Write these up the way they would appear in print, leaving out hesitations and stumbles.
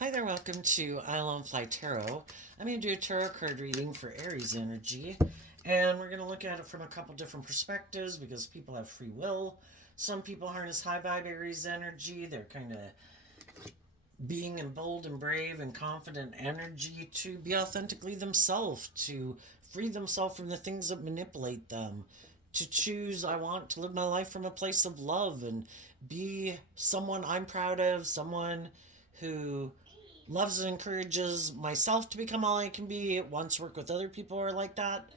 Hi there, welcome to I Lone Fly Tarot. I'm going to do a tarot card reading for Aries energy, and we're going to look at it from a couple different perspectives because people have free will. Some people harness high vibe Aries energy. They're kind of being in bold and brave and confident energy to be authentically themselves, to free themselves from the things that manipulate them, to choose, I want to live my life from a place of love and be someone I'm proud of, someone who loves and encourages myself to become all I can be, wants to work with other people who are like that.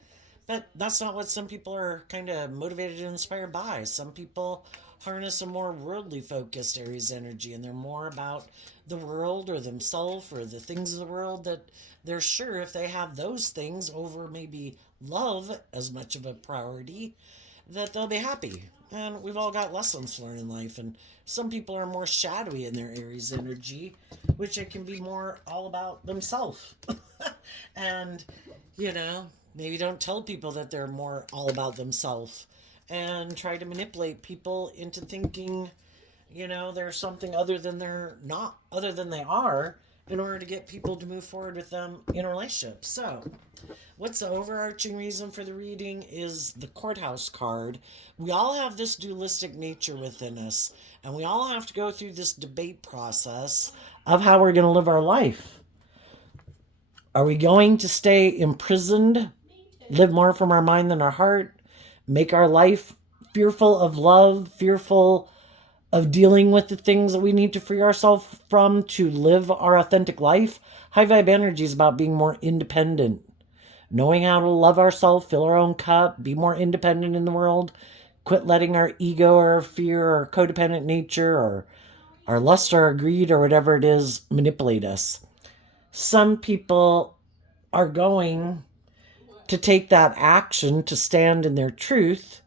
But that's not what some people are kind of motivated and inspired by. Some people harness a more worldly focused Aries energy and they're more about the world or themselves or the things of the world that they're sure if they have those things over maybe love as much of a priority that they'll be happy. And we've all got lessons to learn in life. And some people are more shadowy in their Aries energy, which it can be more all about themselves. And, maybe don't tell people that they're more all about themselves and try to manipulate people into thinking, they're something other than they're not, other than they are, in order to get people to move forward with them in a relationship. So, what's the overarching reason for the reading is the courthouse card. We all have this dualistic nature within us, and we all have to go through this debate process of how we're going to live our life. Are we going to stay imprisoned, live more from our mind than our heart, make our life fearful of love, fearful of dealing with the things that we need to free ourselves from to live our authentic life? High vibe energy is about being more independent, knowing how to love ourselves, fill our own cup, be more independent in the world, quit letting our ego or our fear or codependent nature or our lust or our greed or whatever it is manipulate us. Some people are going to take that action to stand in their truth,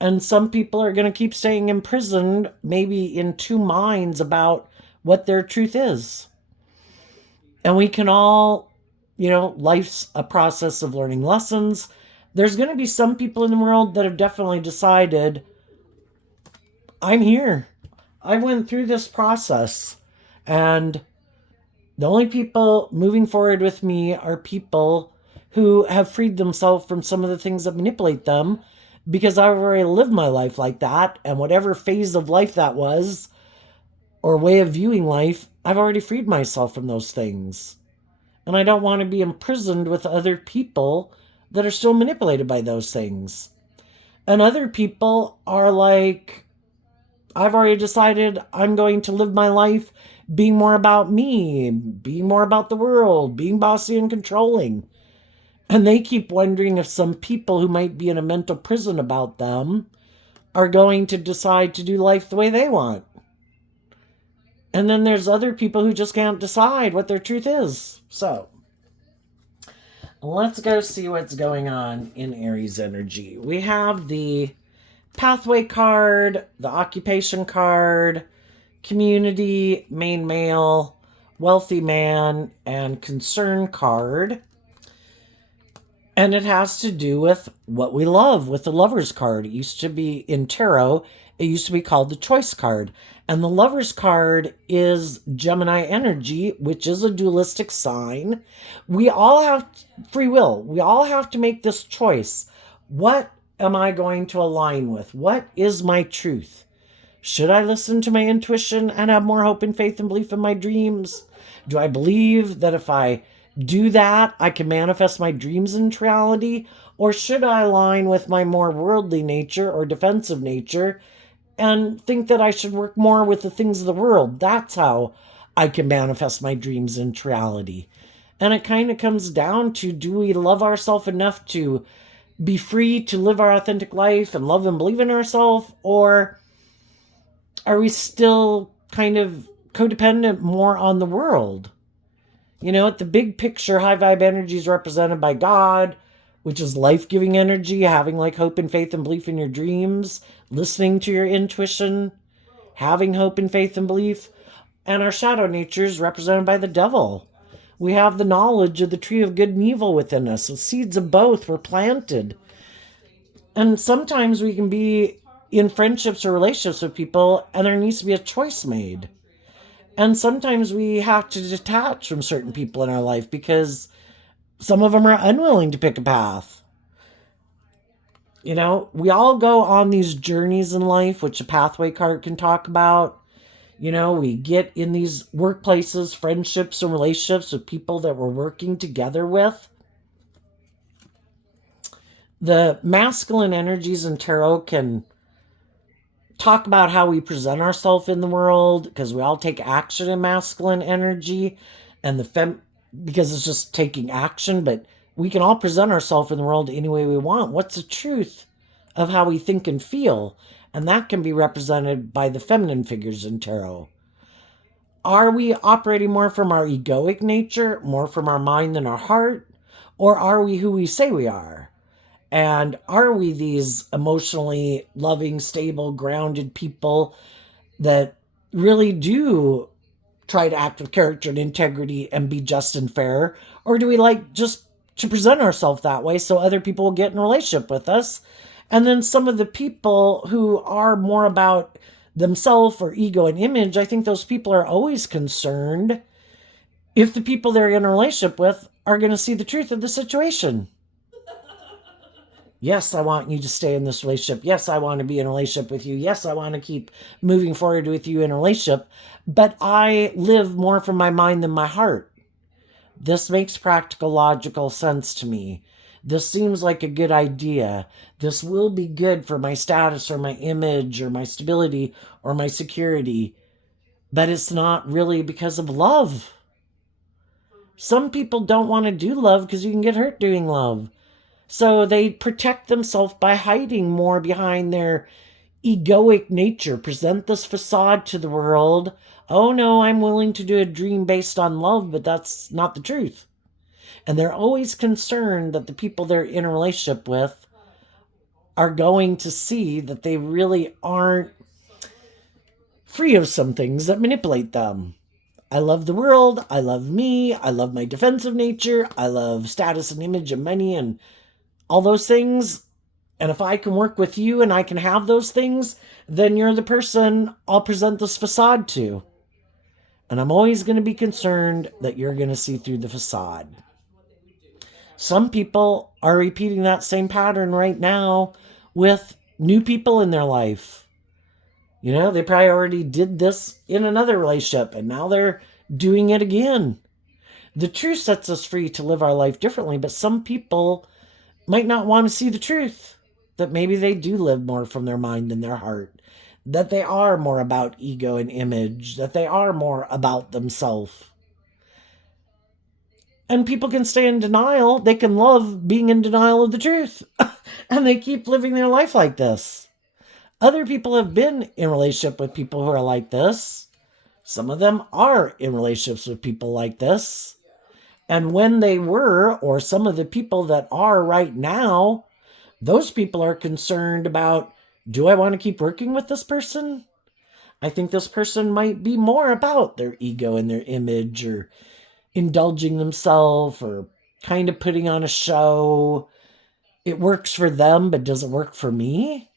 and some people are going to keep staying imprisoned, maybe in two minds about what their truth is. And we can all, life's a process of learning lessons. There's going to be some people in the world that have definitely decided, I'm here. I went through this process. And the only people moving forward with me are people who have freed themselves from some of the things that manipulate them because I've already lived my life like that. And whatever phase of life that was or way of viewing life, I've already freed myself from those things. And I don't want to be imprisoned with other people that are still manipulated by those things. And other people are like, I've already decided I'm going to live my life being more about me, being more about the world, being bossy and controlling. And they keep wondering if some people who might be in a mental prison about them are going to decide to do life the way they want. And then there's other people who just can't decide what their truth is. So, let's go see what's going on in Aries energy. We have the pathway card, the occupation card, community, main male, wealthy man, and concern card. And it has to do with what we love with the lover's card. It used to be in tarot, it used to be called the choice card. And the lover's card is Gemini energy, which is a dualistic sign. We all have free will. We all have to make this choice. What am I going to align with? What is my truth? Should I listen to my intuition and have more hope and faith and belief in my dreams? Do I believe that if I do that, I can manifest my dreams into reality? Or should I align with my more worldly nature or defensive nature and think that I should work more with the things of the world? That's how I can manifest my dreams into reality. And it kind of comes down to, do we love ourselves enough to be free to live our authentic life and love and believe in ourselves? Or are we still kind of codependent more on the world? At the big picture, high vibe energy is represented by God, which is life-giving energy, having like hope and faith and belief in your dreams, listening to your intuition, having hope and faith and belief. And our shadow nature is represented by the devil. We have the knowledge of the tree of good and evil within us. So seeds of both were planted. And sometimes we can be in friendships or relationships with people, and there needs to be a choice made. And sometimes we have to detach from certain people in our life because some of them are unwilling to pick a path. You know, we all go on these journeys in life, which a pathway card can talk about. You know, we get in these workplaces, friendships, and relationships with people that we're working together with. The masculine energies in tarot can talk about how we present ourselves in the world because we all take action in masculine energy, and because it's just taking action, but we can all present ourselves in the world any way we want. What's the truth of how we think and feel? And that can be represented by the feminine figures in tarot. Are we operating more from our egoic nature, more from our mind than our heart? Or are we who we say we are? And are we these emotionally loving, stable, grounded people that really do try to act with character and integrity and be just and fair? Or do we like just to present ourselves that way so other people will get in a relationship with us? And then some of the people who are more about themselves or ego and image, I think those people are always concerned if the people they're in a relationship with are going to see the truth of the situation. Yes, I want you to stay in this relationship. Yes, I want to be in a relationship with you. Yes, I want to keep moving forward with you in a relationship. But I live more from my mind than my heart. This makes practical, logical sense to me. This seems like a good idea. This will be good for my status or my image or my stability or my security. But it's not really because of love. Some people don't want to do love because you can get hurt doing love. So they protect themselves by hiding more behind their egoic nature, present this facade to the world. Oh no, I'm willing to do a dream based on love, but that's not the truth. And they're always concerned that the people they're in a relationship with are going to see that they really aren't free of some things that manipulate them. I love the world. I love me. I love my defensive nature. I love status and image and money and all those things. And if I can work with you and I can have those things, then you're the person I'll present this facade to. And I'm always going to be concerned that you're going to see through the facade. Some people are repeating that same pattern right now with new people in their life. You know, they probably already did this in another relationship and now they're doing it again. The truth sets us free to live our life differently, but some people might not want to see the truth, that maybe they do live more from their mind than their heart, that they are more about ego and image, that they are more about themselves. And people can stay in denial. They can love being in denial of the truth. And they keep living their life like this. Other people have been in relationship with people who are like this. Some of them are in relationships with people like this. And when they were, or some of the people that are right now, those people are concerned about, do I want to keep working with this person? I think this person might be more about their ego and their image, or indulging themselves, or kind of putting on a show. It works for them, but does it work for me?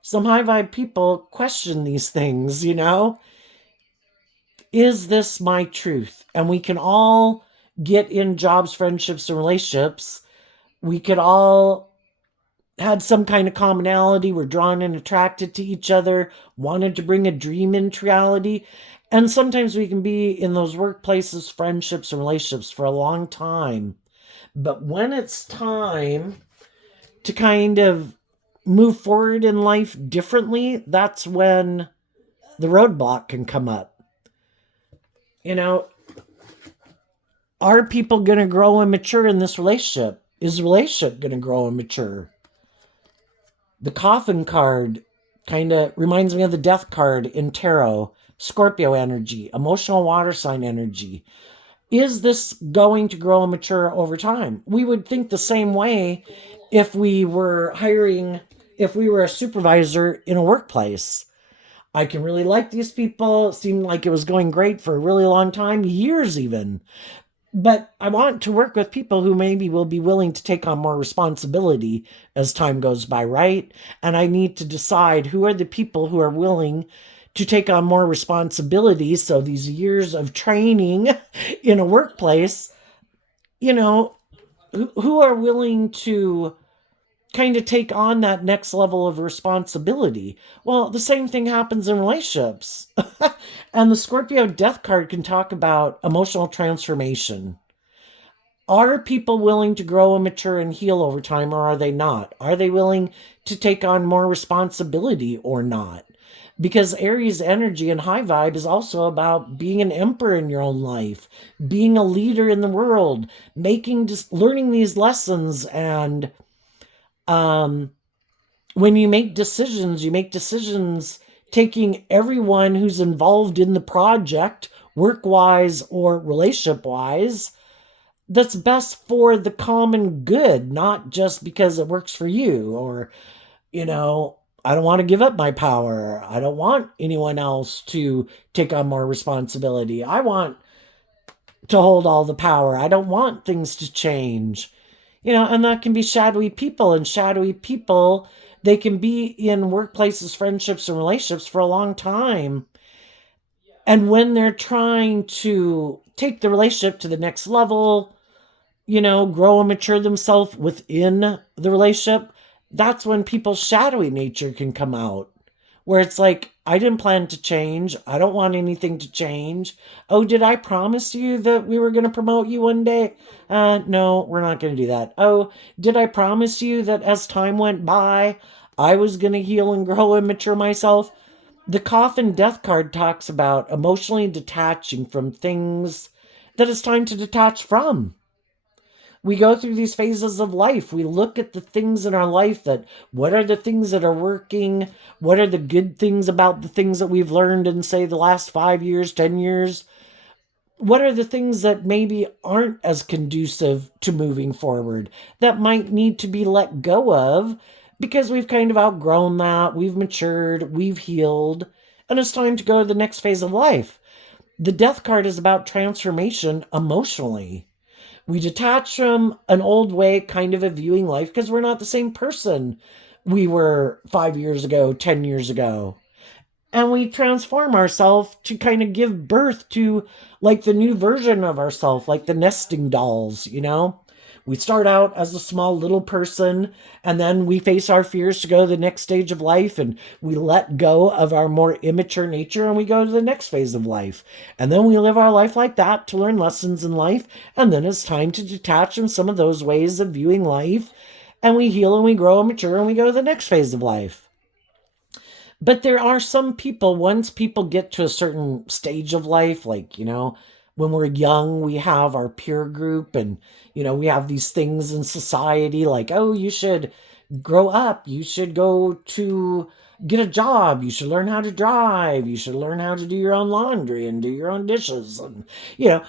Some high vibe people question these things, you know? Is this my truth? And we can all get in jobs, friendships, and relationships. We could all had some kind of commonality. We're drawn and attracted to each other, wanted to bring a dream into reality. And sometimes we can be in those workplaces, friendships, and relationships for a long time. But when it's time to kind of move forward in life differently, that's when the roadblock can come up. You know, are people going to grow and mature in this relationship? Is the relationship going to grow and mature? The coffin card kind of reminds me of the death card in tarot. Scorpio energy, emotional water sign energy. Is this going to grow and mature over time? We would think the same way if we were a supervisor in a workplace. I can really like these people. It seemed like it was going great for a really long time, years even. But I want to work with people who maybe will be willing to take on more responsibility as time goes by, right? And I need to decide who are the people who are willing to take on more responsibility. So these years of training in a workplace, you know, who are willing to kind of take on that next level of responsibility? Well, the same thing happens in relationships. And the Scorpio death card can talk about emotional transformation. Are people willing to grow and mature and heal over time, or are they not? Are they willing to take on more responsibility or not? Because Aries energy and high vibe is also about being an emperor in your own life, being a leader in the world, learning these lessons. And um, when you make decisions taking everyone who's involved in the project, work wise or relationship wise, that's best for the common good, not just because it works for you. Or, you know, I don't want to give up my power. I don't want anyone else to take on more responsibility. I want to hold all the power. I don't want things to change. And that can be shadowy people, and shadowy people, they can be in workplaces, friendships, and relationships for a long time. And when they're trying to take the relationship to the next level, grow and mature themselves within the relationship, that's when people's shadowy nature can come out. Where it's like, I didn't plan to change. I don't want anything to change. Oh, did I promise you that we were going to promote you one day? No, we're not going to do that. Oh, did I promise you that as time went by, I was going to heal and grow and mature myself? The coffin death card talks about emotionally detaching from things that it's time to detach from. We go through these phases of life. We look at the things in our life what are the things that are working? What are the good things about the things that we've learned in, say, the last 5 years, 10 years? What are the things that maybe aren't as conducive to moving forward, that might need to be let go of because we've kind of outgrown that, we've matured, we've healed, and it's time to go to the next phase of life. The death card is about transformation emotionally. We detach from an old way kind of viewing life because we're not the same person we were 5 years ago, 10 years ago. And we transform ourselves to kind of give birth to like the new version of ourselves, like the nesting dolls. We start out as a small little person, and then we face our fears to go to the next stage of life, and we let go of our more immature nature and we go to the next phase of life. And then we live our life like that to learn lessons in life, and then it's time to detach from some of those ways of viewing life, and we heal and we grow and mature and we go to the next phase of life. But there are some people, once people get to a certain stage of life, like, when we're young, we have our peer group, and, we have these things in society like, oh, you should grow up, you should go to get a job, you should learn how to drive, you should learn how to do your own laundry and do your own dishes. And,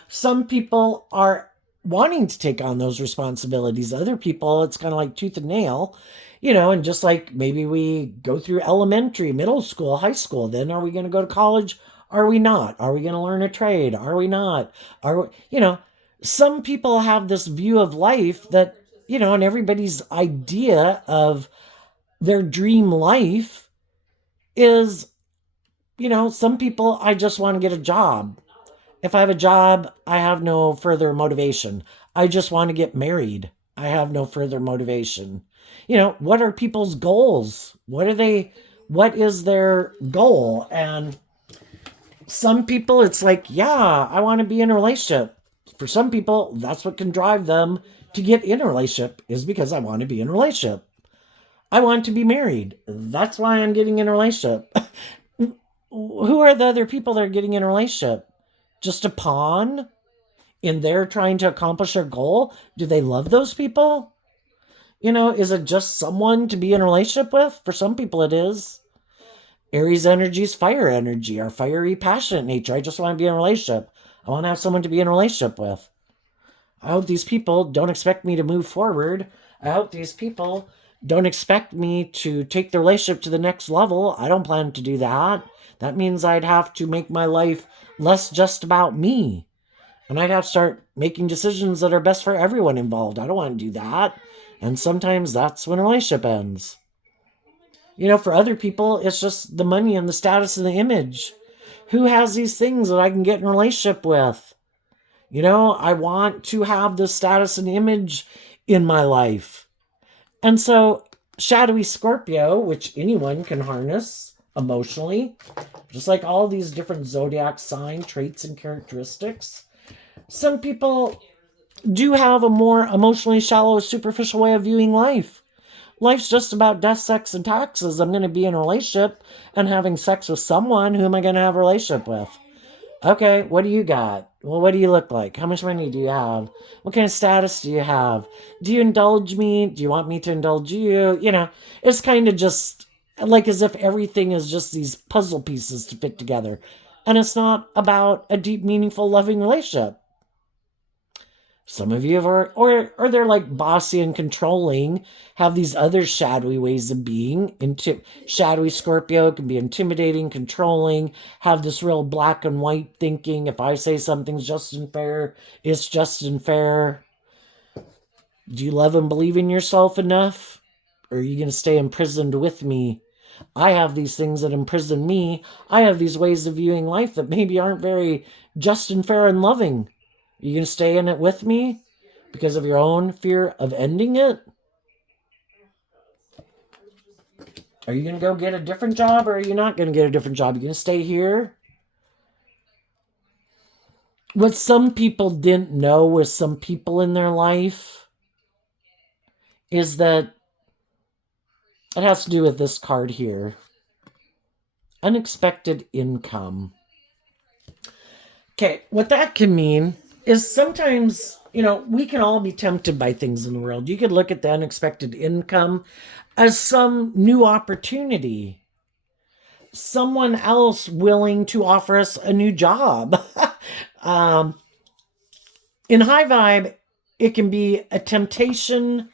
some people are wanting to take on those responsibilities. Other people, it's kind of like tooth and nail. And just like maybe we go through elementary, middle school, high school, then are we going to go to college? Are we not? Are we going to learn a trade? Are we not? Some people have this view of life that, and everybody's idea of their dream life is, some people, I just want to get a job. If I have a job, I have no further motivation. I just want to get married. I have no further motivation. What are people's goals? What is their goal? And some people, it's like, yeah, I want to be in a relationship. For some people, that's what can drive them to get in a relationship, is because I want to be in a relationship. I want to be married. That's why I'm getting in a relationship. Who are the other people that are getting in a relationship? Just a pawn in there trying to accomplish their goal? Do they love those people? Is it just someone to be in a relationship with? For some people it is. Aries energy is fire energy, our fiery, passionate nature. I just want to be in a relationship. I want to have someone to be in a relationship with. I hope these people don't expect me to move forward. I hope these people don't expect me to take the relationship to the next level. I don't plan to do that. That means I'd have to make my life less just about me. And I'd have to start making decisions that are best for everyone involved. I don't want to do that. And sometimes that's when a relationship ends. For other people, it's just the money and the status and the image. Who has these things that I can get in a relationship with? I want to have the status and image in my life. And so, shadowy Scorpio, which anyone can harness emotionally, just like all these different zodiac sign traits and characteristics, some people do have a more emotionally shallow, superficial way of viewing life. Life's just about death, sex, and taxes. I'm going to be in a relationship and having sex with someone. Who am I going to have a relationship with? Okay, what do you got? Well, what do you look like? How much money do you have? What kind of status do you have? Do you indulge me? Do you want me to indulge you? It's kind of just like as if everything is just these puzzle pieces to fit together. And it's not about a deep, meaningful, loving relationship. Some of you are, or they're like bossy and controlling, have these other shadowy ways of being. Shadowy Scorpio can be intimidating, controlling, have this real black and white thinking. If I say something's just and fair, it's just and fair. Do you love and believe in yourself enough? Or are you going to stay imprisoned with me? I have these things that imprison me. I have these ways of viewing life that maybe aren't very just and fair and loving. Are you going to stay in it with me because of your own fear of ending it? Are you going to go get a different job or are you not going to get a different job? Are you going to stay here? What some people didn't know with some people in their life is that it has to do with this card here. Unexpected income. Okay, what that can mean is sometimes, we can all be tempted by things in the world. You could look at the unexpected income as some new opportunity, someone else willing to offer us a new job. um, in high vibe, it can be a temptation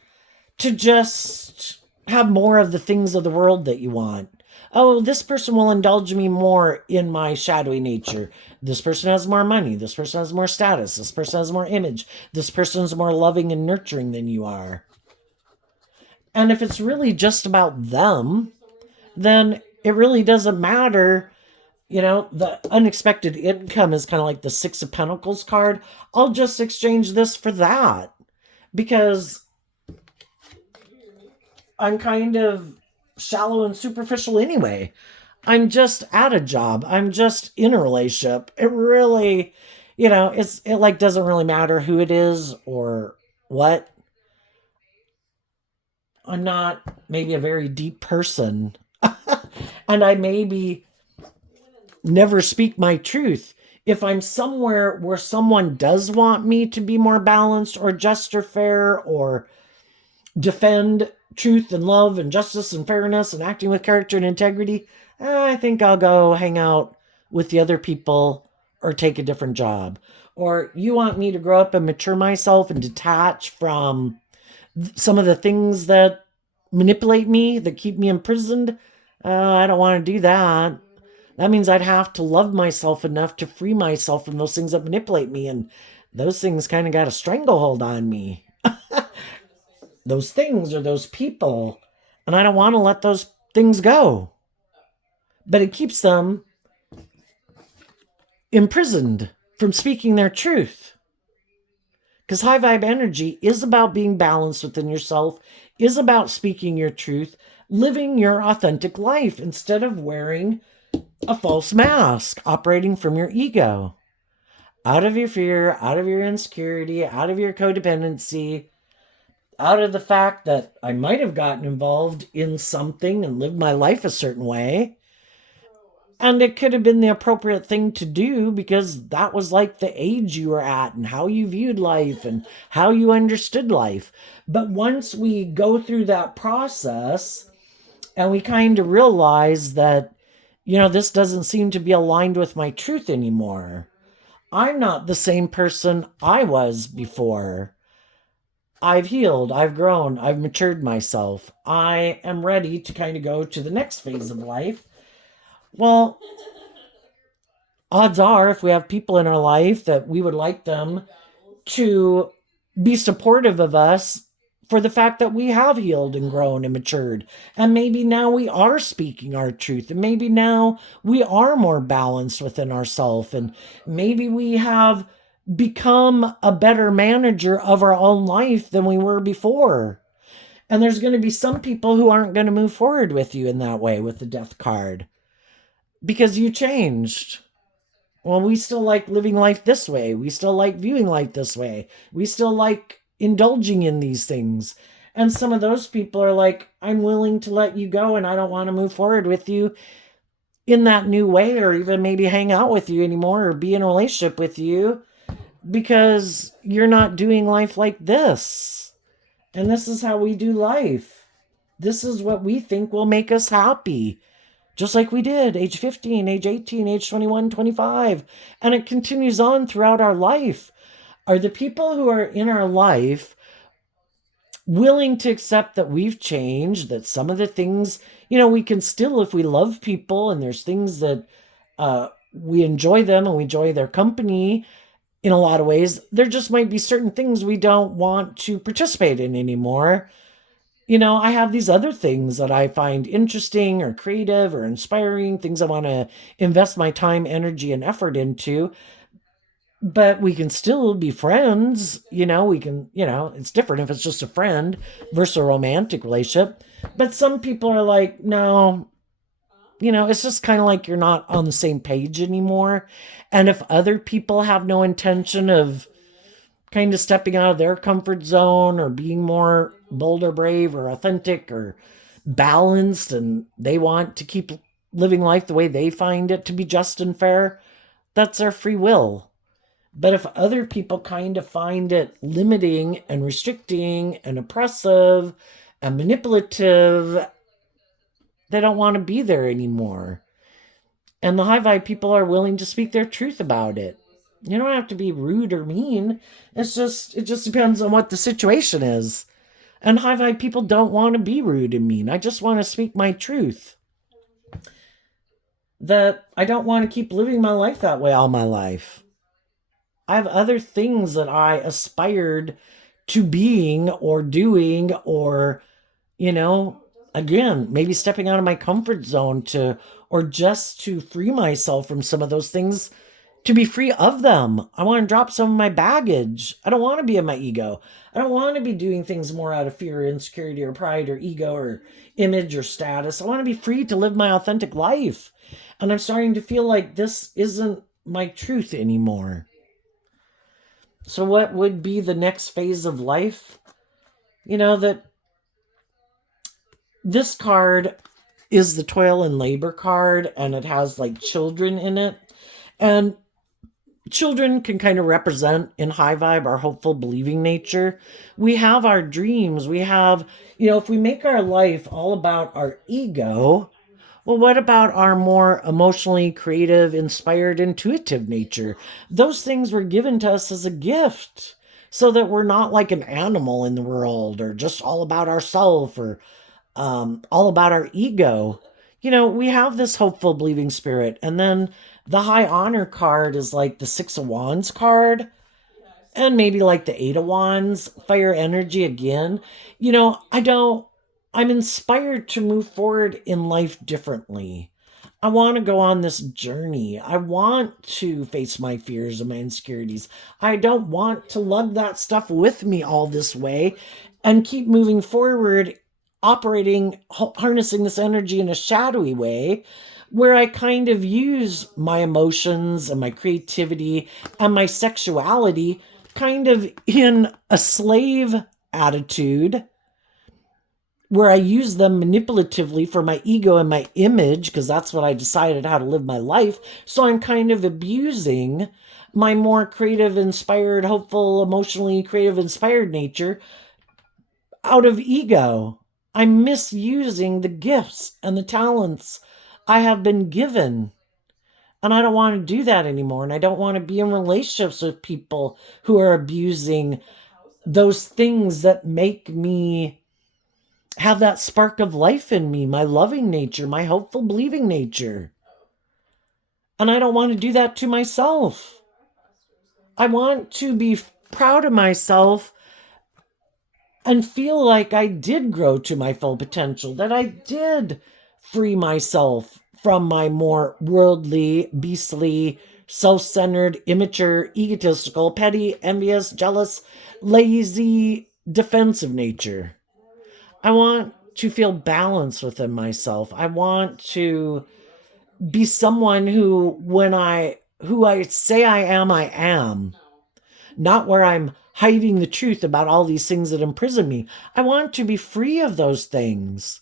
to just have more of the things of the world that you want. Oh, this person will indulge me more in my shadowy nature. This person has more money. This person has more status. This person has more image. This person is more loving and nurturing than you are. And if it's really just about them, then it really doesn't matter. The unexpected income is kind of like the Six of Pentacles card. I'll just exchange this for that because I'm kind of shallow and superficial anyway. I'm just at a job. I'm just in a relationship. It really, it like doesn't really matter who it is or what. I'm not maybe a very deep person. And I maybe never speak my truth. If I'm somewhere where someone does want me to be more balanced or just or fair or defend truth and love and justice and fairness and acting with character and integrity, I think I'll go hang out with the other people or take a different job. Or you want me to grow up and mature myself and detach from some of the things that manipulate me, that keep me imprisoned. I don't want to do that. That means I'd have to love myself enough to free myself from those things that manipulate me. And those things kind of got a stranglehold on me. Those things or those people. And I don't want to let those things go. But it keeps them imprisoned from speaking their truth. Because high vibe energy is about being balanced within yourself, is about speaking your truth, living your authentic life instead of wearing a false mask, operating from your ego. Out of your fear, out of your insecurity, out of your codependency, out of the fact that I might have gotten involved in something and lived my life a certain way. And it could have been the appropriate thing to do because that was like the age you were at and how you viewed life and how you understood life. But once we go through that process and we kind of realize that, this doesn't seem to be aligned with my truth anymore. I'm not the same person I was before. I've healed, I've grown, I've matured myself. I am ready to kind of go to the next phase of life. Well, odds are, if we have people in our life that we would like them to be supportive of us for the fact that we have healed and grown and matured. And maybe now we are speaking our truth. And maybe now we are more balanced within ourselves. And maybe we have become a better manager of our own life than we were before. And there's going to be some people who aren't going to move forward with you in that way with the death card because you changed. Well, we still like living life this way. We still like viewing life this way. We still like indulging in these things. And some of those people are like, I'm willing to let you go and I don't want to move forward with you in that new way or even maybe hang out with you anymore or be in a relationship with you because you're not doing life like this. And this is how we do life. This is what we think will make us happy. Just like we did, age 15, age 18, age 21, 25. And it continues on throughout our life. Are the people who are in our life willing to accept that we've changed, that some of the things, we can still, if we love people and there's things that we enjoy them and we enjoy their company in a lot of ways, there just might be certain things we don't want to participate in anymore. I have these other things that I find interesting or creative or inspiring, things I want to invest my time, energy, and effort into. But we can still be friends. We can, it's different if it's just a friend versus a romantic relationship. But some people are like, no, it's just kind of like you're not on the same page anymore. And if other people have no intention of kind of stepping out of their comfort zone or being more bold or brave or authentic or balanced and they want to keep living life the way they find it to be just and fair, that's their free will. But if other people kind of find it limiting and restricting and oppressive and manipulative, they don't want to be there anymore. And the high vibe people are willing to speak their truth about it. You don't have to be rude or mean. It just depends on what the situation is. And high vibe people don't want to be rude and mean. I just want to speak my truth. That I don't want to keep living my life that way all my life. I have other things that I aspired to being or doing or, again, maybe stepping out of my comfort zone or just to free myself from some of those things, to be free of them. I want to drop some of my baggage. I don't want to be in my ego. I don't want to be doing things more out of fear, insecurity, or pride, or ego, or image, or status. I want to be free to live my authentic life. And I'm starting to feel like this isn't my truth anymore. So what would be the next phase of life? That this card is the toil and labor card, and it has like children in it. And children can kind of represent in high vibe our hopeful, believing nature. We have our dreams. We have, if we make our life all about our ego, well, what about our more emotionally creative, inspired, intuitive nature? Those things were given to us as a gift so that we're not like an animal in the world or just all about ourselves or all about our ego. We have this hopeful, believing spirit. And then the high honor card is like the 6 of Wands card. And maybe like the 8 of Wands, fire energy again. I'm inspired to move forward in life differently. I want to go on this journey. I want to face my fears and my insecurities. I don't want to lug that stuff with me all this way and keep moving forward, operating, harnessing this energy in a shadowy way where I kind of use my emotions and my creativity and my sexuality kind of in a slave attitude where I use them manipulatively for my ego and my image, because that's what I decided how to live my life. So I'm kind of abusing my more creative, inspired, hopeful, emotionally creative, inspired nature out of ego. I'm misusing the gifts and the talents I have been given. And I don't want to do that anymore. And I don't want to be in relationships with people who are abusing those things that make me have that spark of life in me, my loving nature, my hopeful, believing nature. And I don't want to do that to myself. I want to be proud of myself and feel like I did grow to my full potential, that I did free myself from my more worldly, beastly, self centered, immature, egotistical, petty, envious, jealous, lazy, defensive nature. I want to feel balance within myself. I want to be someone who I say I am, not where I'm hiding the truth about all these things that imprison me. I want to be free of those things.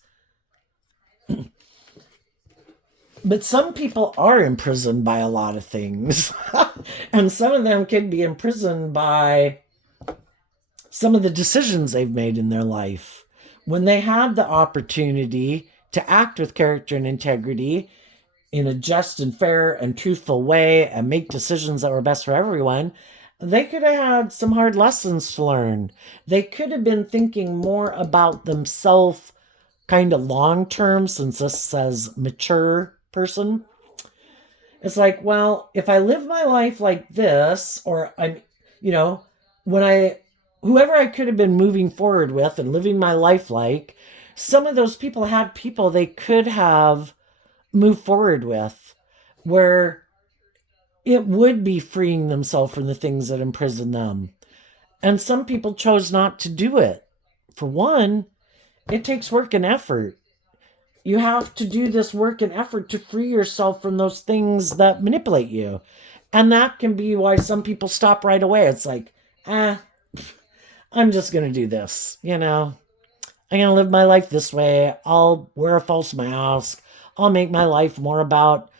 But some people are imprisoned by a lot of things. And some of them can be imprisoned by some of the decisions they've made in their life. When they had the opportunity to act with character and integrity in a just and fair and truthful way and make decisions that were best for everyone, they could have had some hard lessons to learn. They could have been thinking more about themselves kind of long term, since this says mature person. It's like, well, if I live my life like this, or I'm, you know, when whoever I could have been moving forward with and living my life like, some of those people had people they could have moved forward with where it would be freeing themselves from the things that imprison them. And some people chose not to do it. For one, it takes work and effort. You have to do this work and effort to free yourself from those things that manipulate you. And that can be why some people stop right away. It's like, I'm just going to do this. I'm going to live my life this way. I'll wear a false mask. I'll make my life more about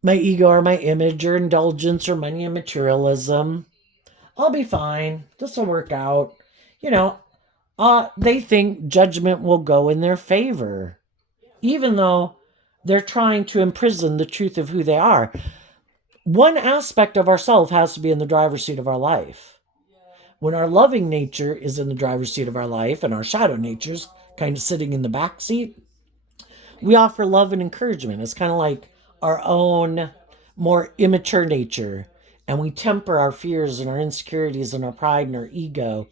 my ego or my image or indulgence or money and materialism. I'll be fine. This will work out. They think judgment will go in their favor, even though they're trying to imprison the truth of who they are. One aspect of ourself has to be in the driver's seat of our life. When our loving nature is in the driver's seat of our life and our shadow nature's kind of sitting in the back seat, we offer love and encouragement. It's kind of like our own more immature nature. And we temper our fears and our insecurities and our pride and our ego.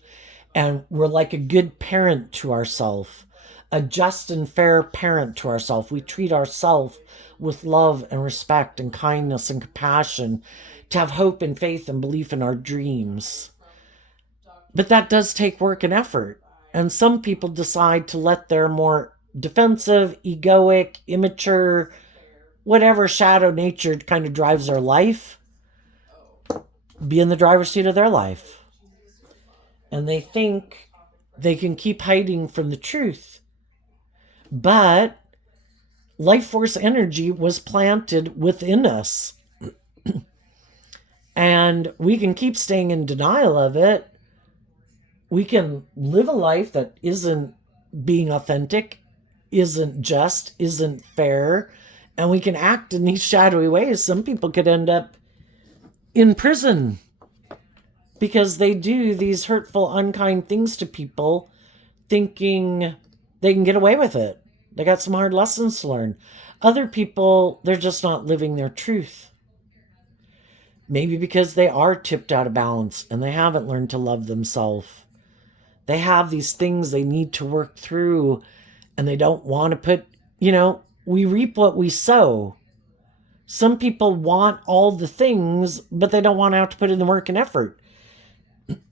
And we're like a good parent to ourselves, a just and fair parent to ourselves. We treat ourselves with love and respect and kindness and compassion, to have hope and faith and belief in our dreams. But that does take work and effort. And some people decide to let their more defensive, egoic, immature, whatever shadow nature kind of drives their life, be in the driver's seat of their life. And they think they can keep hiding from the truth. But life force energy was planted within us. And we can keep staying in denial of it. We can live a life that isn't being authentic, isn't just, isn't fair, and we can act in these shadowy ways. Some people could end up in prison because they do these hurtful, unkind things to people, thinking they can get away with it. They got some hard lessons to learn. Other people, they're just not living their truth. Maybe because they are tipped out of balance and they haven't learned to love themselves. They have these things they need to work through, and they don't want to put, we reap what we sow. Some people want all the things, but they don't want to have to put in the work and effort.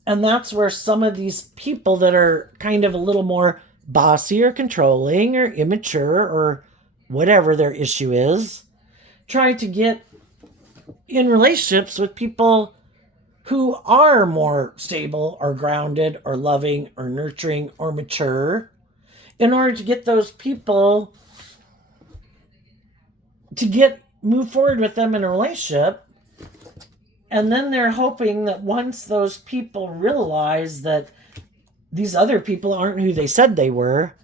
And that's where some of these people that are kind of a little more bossy or controlling or immature or whatever their issue is, try to get in relationships with people who are more stable or grounded or loving or nurturing or mature, in order to get those people to move forward with them in a relationship. And then they're hoping that once those people realize that these other people aren't who they said they were,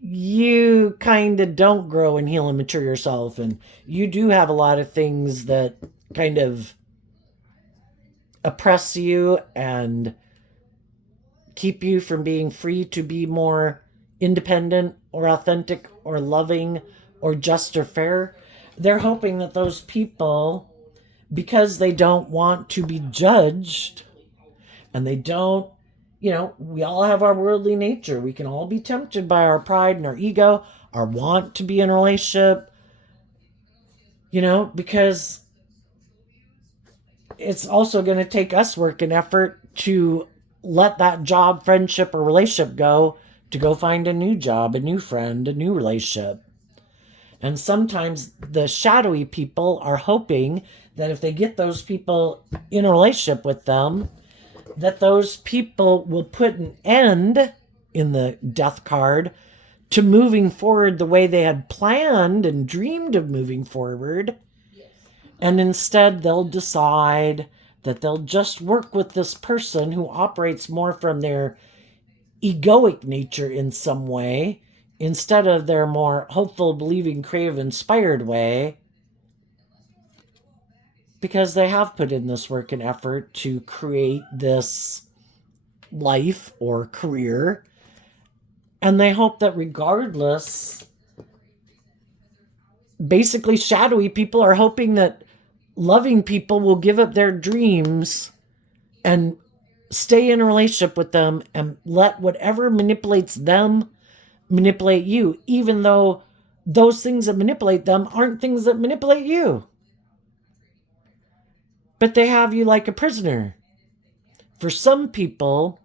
you kind of don't grow and heal and mature yourself, and you do have a lot of things that kind of oppress you and keep you from being free to be more independent or authentic or loving or just or fair. They're hoping that those people, because they don't want to be judged, And they don't, we all have our worldly nature. We can all be tempted by our pride and our ego, our want to be in a relationship, because it's also going to take us work and effort to let that job, friendship, or relationship go to go find a new job, a new friend, a new relationship. And sometimes the shadowy people are hoping that if they get those people in a relationship with them, that those people will put an end in the death card to moving forward the way they had planned and dreamed of moving forward. And instead, they'll decide that they'll just work with this person who operates more from their egoic nature in some way instead of their more hopeful, believing, creative, inspired way, because they have put in this work and effort to create this life or career. And they hope that regardless, basically, shadowy people are hoping that loving people will give up their dreams and stay in a relationship with them and let whatever manipulates them manipulate you, even though those things that manipulate them aren't things that manipulate you. But they have you like a prisoner. For some people,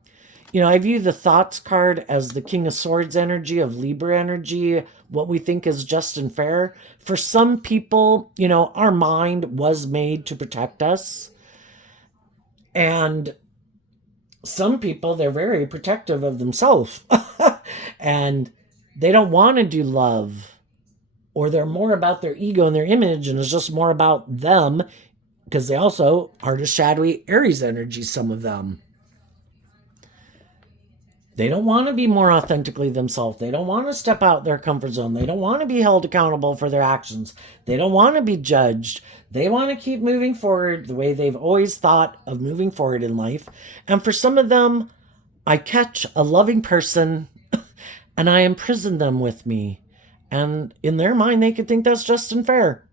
I view the thoughts card as the King of Swords energy, of Libra energy, what we think is just and fair. For some people, our mind was made to protect us. And some people, they're very protective of themselves. And they don't want to do love. Or they're more about their ego and their image, and it's just more about them, because they also are the shadowy Aries energy, some of them. They don't want to be more authentically themselves. They don't want to step out their comfort zone. They don't want to be held accountable for their actions. They don't want to be judged. They want to keep moving forward the way they've always thought of moving forward in life. And for some of them, I catch a loving person and I imprison them with me. And in their mind, they could think that's just and fair.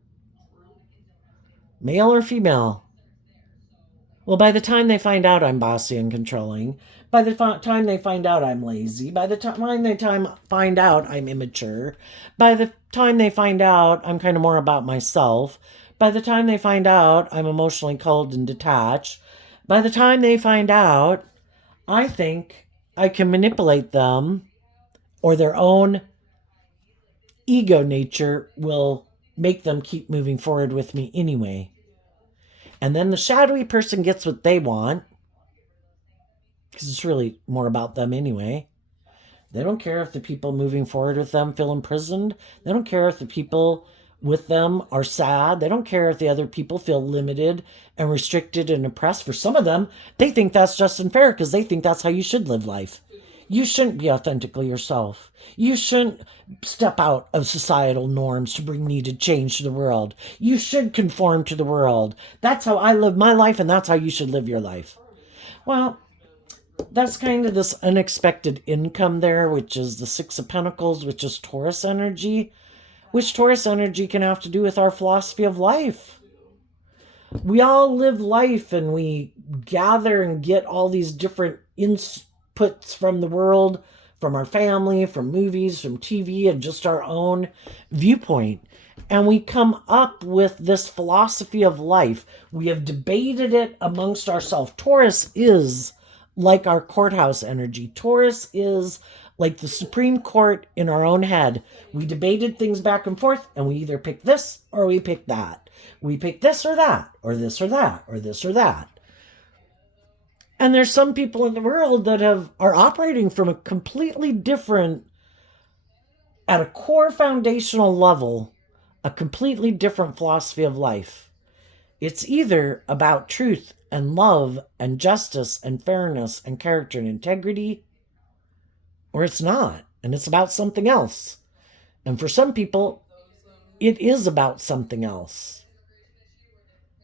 Male or female. Well, by the time they find out I'm bossy and controlling, by the time they find out I'm lazy, by the time they find out I'm immature, by the time they find out I'm kind of more about myself, by the time they find out I'm emotionally cold and detached, by the time they find out I think I can manipulate them, or their own ego nature will make them keep moving forward with me anyway. And then the shadowy person gets what they want, because it's really more about them anyway. They don't care if the people moving forward with them feel imprisoned. They don't care if the people with them are sad. They don't care if the other people feel limited and restricted and oppressed. For some of them, they think that's just unfair because they think that's how you should live life. You shouldn't be authentically yourself. You shouldn't step out of societal norms to bring needed change to the world. You should conform to the world. That's how I live my life, and that's how you should live your life. Well, that's kind of this unexpected income there, which is the Six of Pentacles, which is Taurus energy, which Taurus energy can have to do with our philosophy of life. We all live life and we gather and get all these different inputs from the world, from our family, from movies, from TV, and just our own viewpoint. And we come up with this philosophy of life. We have debated it amongst ourselves. Taurus is like our courthouse energy. Taurus is like the Supreme Court in our own head. We debated things back and forth, and we either pick this or we pick that. We pick this or that, or this or that, or this or that. And there's some people in the world that are operating from a completely different, at a core foundational level, a completely different philosophy of life. It's either about truth and love and justice and fairness and character and integrity, or it's not, and it's about something else. And for some people, it is about something else.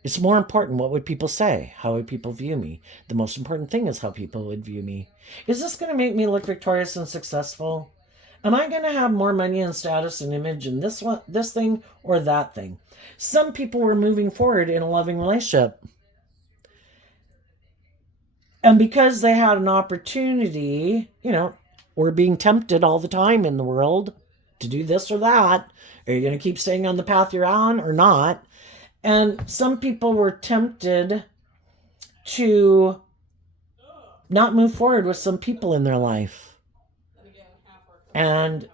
It's more important, what would people say? How would people view me? The most important thing is how people would view me. Is this going to make me look victorious and successful? Am I going to have more money and status and image in this thing or that thing? Some people were moving forward in a loving relationship. And because they had an opportunity, we're being tempted all the time in the world to do this or that. Are you going to keep staying on the path you're on or not? And some people were tempted to not move forward with some people in their life. And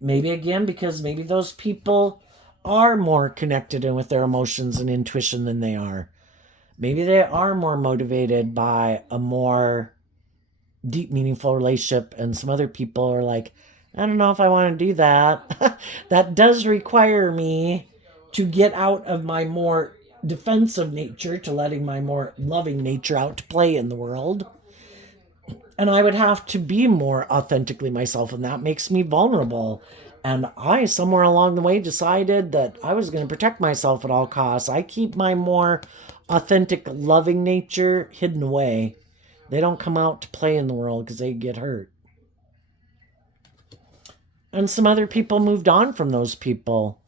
maybe again, because maybe those people are more connected in with their emotions and intuition than they are. Maybe they are more motivated by a more deep, meaningful relationship, and some other people are like, I don't know if I want to do that. That does require me to get out of my more defensive nature to letting my more loving nature out to play in the world. And I would have to be more authentically myself, and that makes me vulnerable. And I, somewhere along the way, decided that I was going to protect myself at all costs. I keep my more authentic, loving nature hidden away. They don't come out to play in the world because they get hurt. And some other people moved on from those people.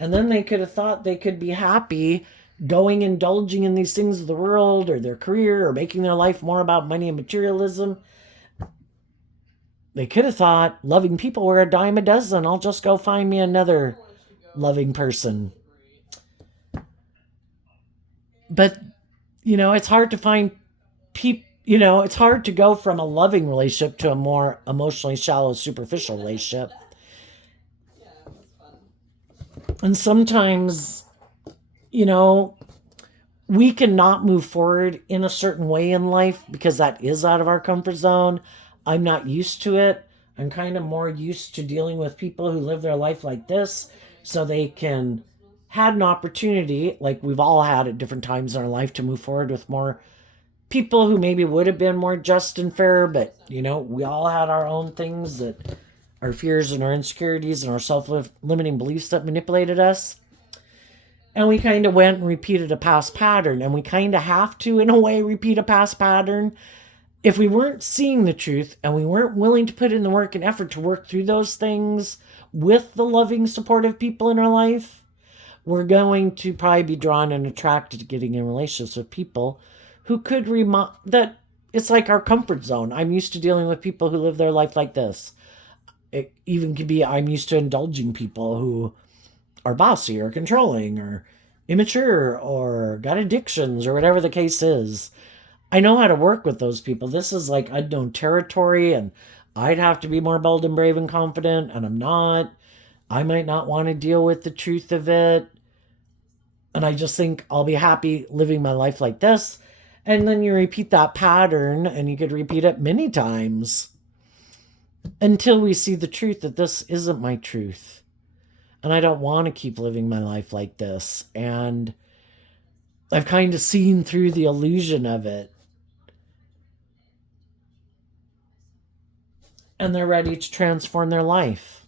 And then they could have thought they could be happy going indulging in these things of the world or their career or making their life more about money and materialism. They could have thought loving people were a dime a dozen. I'll just go find me another loving person. But, it's hard to find people. It's hard to go from a loving relationship to a more emotionally shallow, superficial relationship. And sometimes, we cannot move forward in a certain way in life because that is out of our comfort zone. I'm not used to it. I'm kind of more used to dealing with people who live their life like this so they can had an opportunity, like we've all had at different times in our life, to move forward with more people who maybe would have been more just and fair, but we all had our own things, that our fears and our insecurities and our self-limiting beliefs that manipulated us. And we kind of went and repeated a past pattern, and we kind of have to, in a way, repeat a past pattern. If we weren't seeing the truth and we weren't willing to put in the work and effort to work through those things with the loving, supportive people in our life, we're going to probably be drawn and attracted to getting in relationships with people who could remind that it's like our comfort zone. I'm used to dealing with people who live their life like this. It even could be I'm used to indulging people who are bossy or controlling or immature or got addictions or whatever the case is. I know how to work with those people. This is like unknown territory, and I'd have to be more bold and brave and confident, and I'm not. I might not want to deal with the truth of it. And I just think I'll be happy living my life like this. And then you repeat that pattern, and you could repeat it many times until we see the truth that this isn't my truth. And I don't want to keep living my life like this. And I've kind of seen through the illusion of it. And they're ready to transform their life.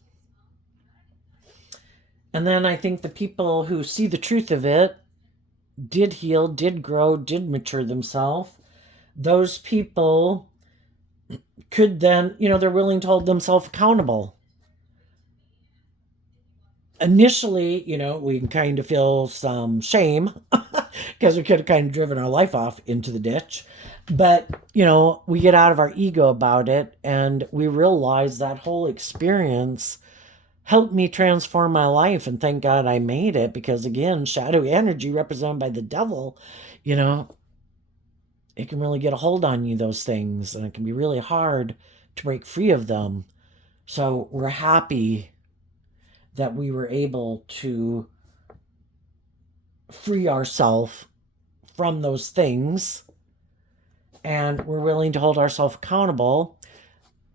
And then I think the people who see the truth of it did heal, did grow, did mature themselves. Those people could then, they're willing to hold themselves accountable. Initially, we can kind of feel some shame because we could have kind of driven our life off into the ditch. But, we get out of our ego about it, and we realize that whole experience helped me transform my life, and thank God I made it, because again, shadowy energy represented by the devil, it can really get a hold on you, those things, and it can be really hard to break free of them. So we're happy that we were able to free ourselves from those things, and we're willing to hold ourselves accountable.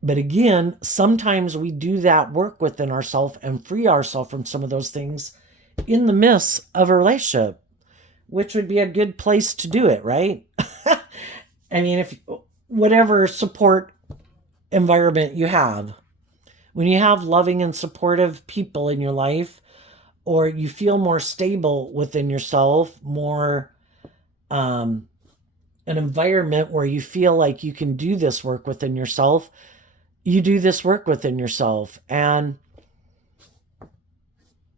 But again, sometimes we do that work within ourselves and free ourselves from some of those things in the midst of a relationship, which would be a good place to do it, right? I mean, if whatever support environment you have, when you have loving and supportive people in your life, or you feel more stable within yourself, more an environment where you feel like you can do this work within yourself, you do this work within yourself. And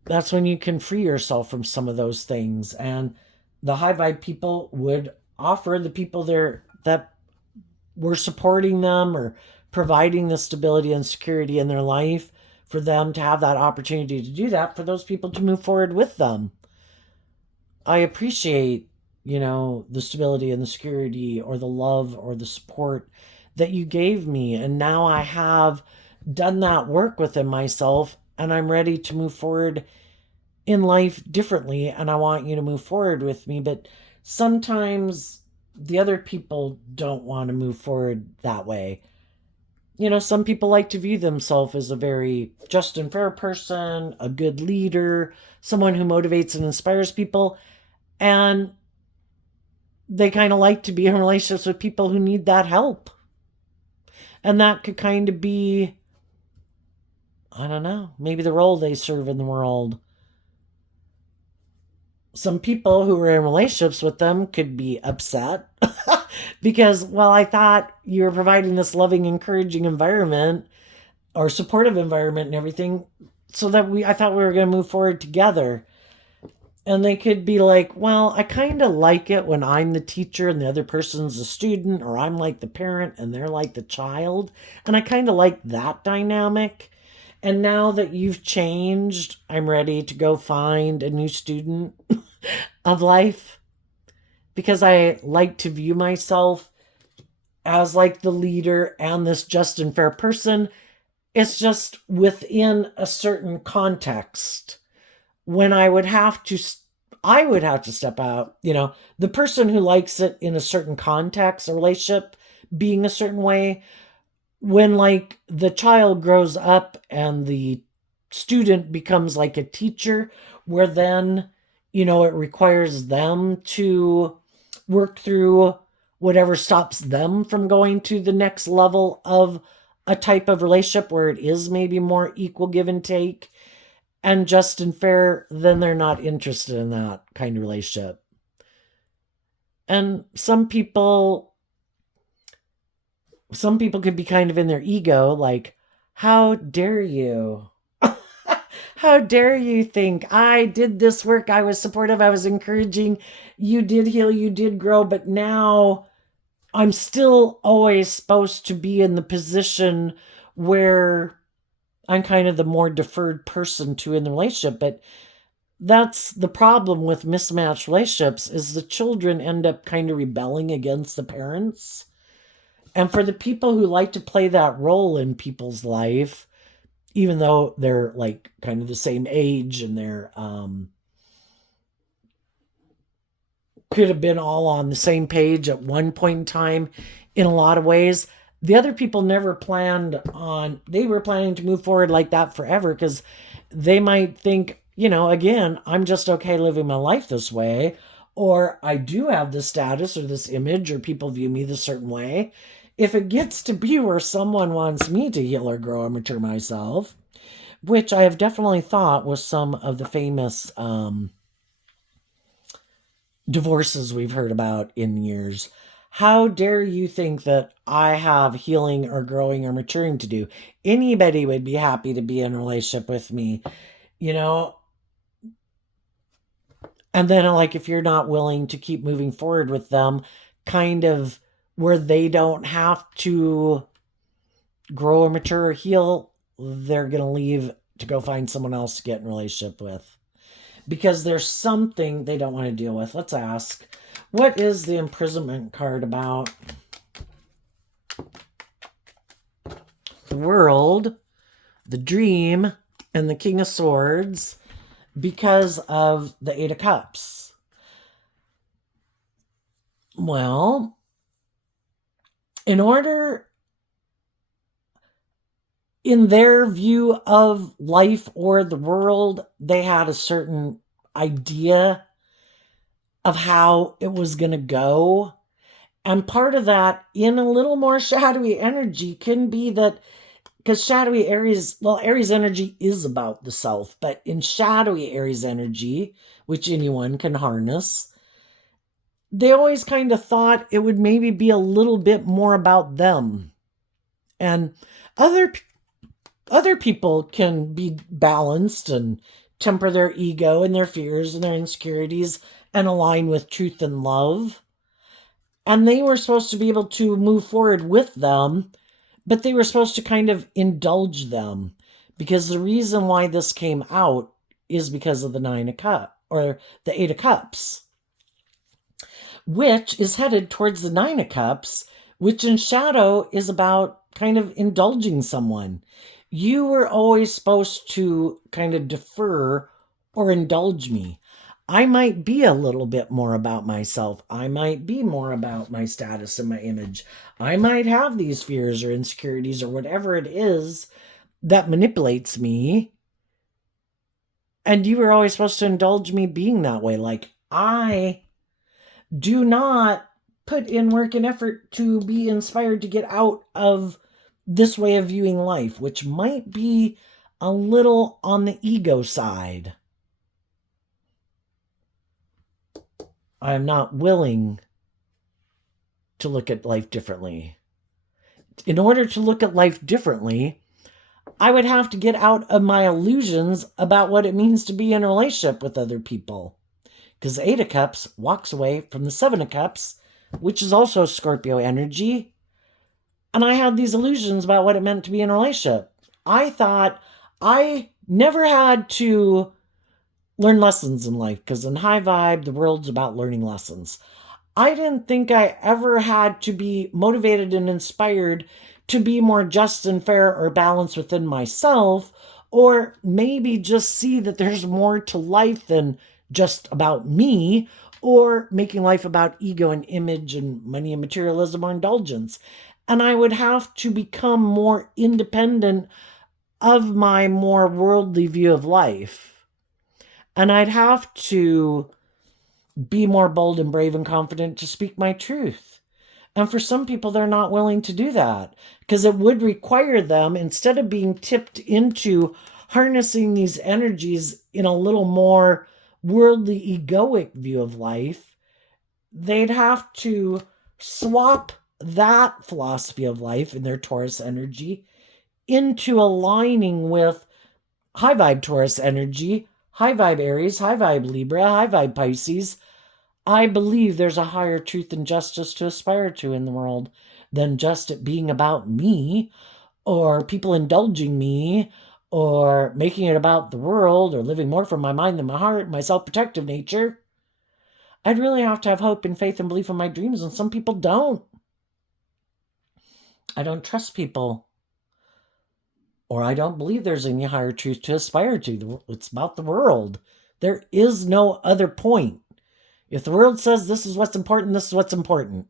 that's when you can free yourself from some of those things. And the high vibe people would offer the people there that were supporting them or providing the stability and security in their life for them to have that opportunity to do that, for those people to move forward with them. I appreciate, the stability and the security or the love or the support that you gave me. And now I have done that work within myself and I'm ready to move forward in life differently. And I want you to move forward with me. But sometimes the other people don't want to move forward that way. Some people like to view themselves as a very just and fair person, a good leader, someone who motivates and inspires people. And they kind of like to be in relationships with people who need that help. And that could kind of be, I don't know, maybe the role they serve in the world. Some people who are in relationships with them could be upset because, well, I thought you were providing this loving, encouraging environment or supportive environment and everything so that I thought we were going to move forward together. And they could be like, well, I kind of like it when I'm the teacher and the other person's the student, or I'm like the parent and they're like the child. And I kind of like that dynamic. And now that you've changed, I'm ready to go find a new student of life because I like to view myself as like the leader and this just and fair person. It's just within a certain context when I would have to step out, the person who likes it in a certain context, a relationship being a certain way, when like the child grows up and the student becomes like a teacher, where then, it requires them to work through whatever stops them from going to the next level of a type of relationship where it is maybe more equal give and take and just and fair, then they're not interested in that kind of relationship. And some people could be kind of in their ego, like, how dare you? How dare you think I did this work? I was supportive, I was encouraging, you did heal, you did grow, but now I'm still always supposed to be in the position where I'm kind of the more deferred person to in the relationship. But that's the problem with mismatched relationships, is the children end up kind of rebelling against the parents. And for the people who like to play that role in people's life, even though they're like kind of the same age and they're could have been all on the same page at one point in time in a lot of ways, the other people never they were planning to move forward like that forever because they might think, again, I'm just okay living my life this way, or I do have this status or this image, or people view me this certain way. If it gets to be where someone wants me to heal or grow or mature myself, which I have definitely thought was some of the famous divorces we've heard about in years. How dare you think that I have healing or growing or maturing to do? Anybody would be happy to be in a relationship with me, And then, like, if you're not willing to keep moving forward with them, kind of where they don't have to grow or mature or heal, they're going to leave to go find someone else to get in a relationship with. Because there's something they don't want to deal with. Let's ask, what is the imprisonment card about? The World, the Dream, and the King of Swords, because of the Eight of Cups. Well, in their view of life or the world, they had a certain idea of how it was going to go. And part of that, in a little more shadowy energy, can be that, because shadowy Aries, Aries energy is about the self, but in shadowy Aries energy, which anyone can harness, they always kind of thought it would maybe be a little bit more about them. And other people can be balanced and temper their ego and their fears and their insecurities and align with truth and love. And they were supposed to be able to move forward with them, but they were supposed to kind of indulge them, because the reason why this came out is because of the Nine of Cups, or the Eight of Cups, which is headed towards the Nine of Cups, which in shadow is about kind of indulging someone. You were always supposed to kind of defer or indulge me. I might be a little bit more about myself. I might be more about my status and my image. I might have these fears or insecurities or whatever it is that manipulates me. And you were always supposed to indulge me being that way. Like, I do not put in work and effort to be inspired to get out of this way of viewing life, which might be a little on the ego side. I'm not willing to look at life differently. In order to look at life differently, I would have to get out of my illusions about what it means to be in a relationship with other people. Because the Eight of Cups walks away from the Seven of Cups, which is also Scorpio energy. And I had these illusions about what it meant to be in a relationship. I thought I never had to learn lessons in life, because in high vibe, the world's about learning lessons. I didn't think I ever had to be motivated and inspired to be more just and fair or balanced within myself, or maybe just see that there's more to life than just about me, or making life about ego and image and money and materialism or indulgence. And I would have to become more independent of my more worldly view of life. And I'd have to be more bold and brave and confident to speak my truth. And for some people, they're not willing to do that, because it would require them, instead of being tipped into harnessing these energies in a little more worldly, egoic view of life, they'd have to swap that philosophy of life in their Taurus energy into aligning with high vibe Taurus energy, high vibe Aries, high vibe Libra, high vibe Pisces. I believe there's a higher truth and justice to aspire to in the world than just it being about me, or people indulging me, or making it about the world, or living more from my mind than my heart, my self-protective nature. I'd really have to have hope and faith and belief in my dreams, and some people don't. I don't trust people. Or I don't believe there's any higher truth to aspire to. It's about the world. There is no other point. If the world says this is what's important, this is what's important.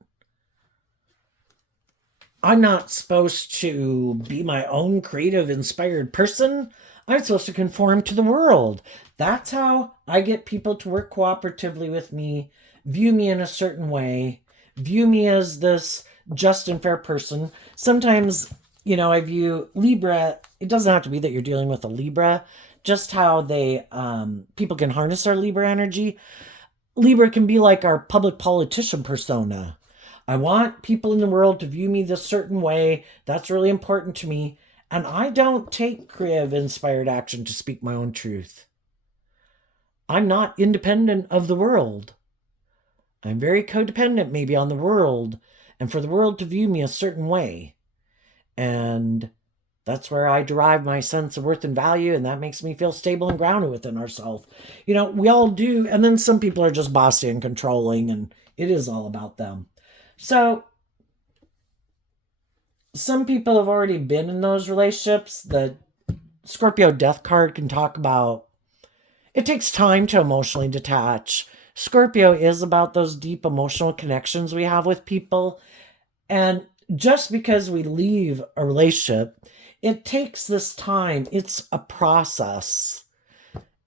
I'm not supposed to be my own creative, inspired person. I'm supposed to conform to the world. That's how I get people to work cooperatively with me, view me in a certain way, view me as this just and fair person. Sometimes, I view Libra, it doesn't have to be that you're dealing with a Libra, just how they, people can harness their Libra energy. Libra can be like our public politician persona. I want people in the world to view me this certain way. That's really important to me. And I don't take creative, inspired action to speak my own truth. I'm not independent of the world. I'm very codependent maybe on the world, and for the world to view me a certain way. And that's where I derive my sense of worth and value, and that makes me feel stable and grounded within ourselves. We all do, and then some people are just bossy and controlling, and it is all about them. So, some people have already been in those relationships. The Scorpio death card can talk about, it takes time to emotionally detach. Scorpio is about those deep emotional connections we have with people. And just because we leave a relationship, it takes this time. It's a process.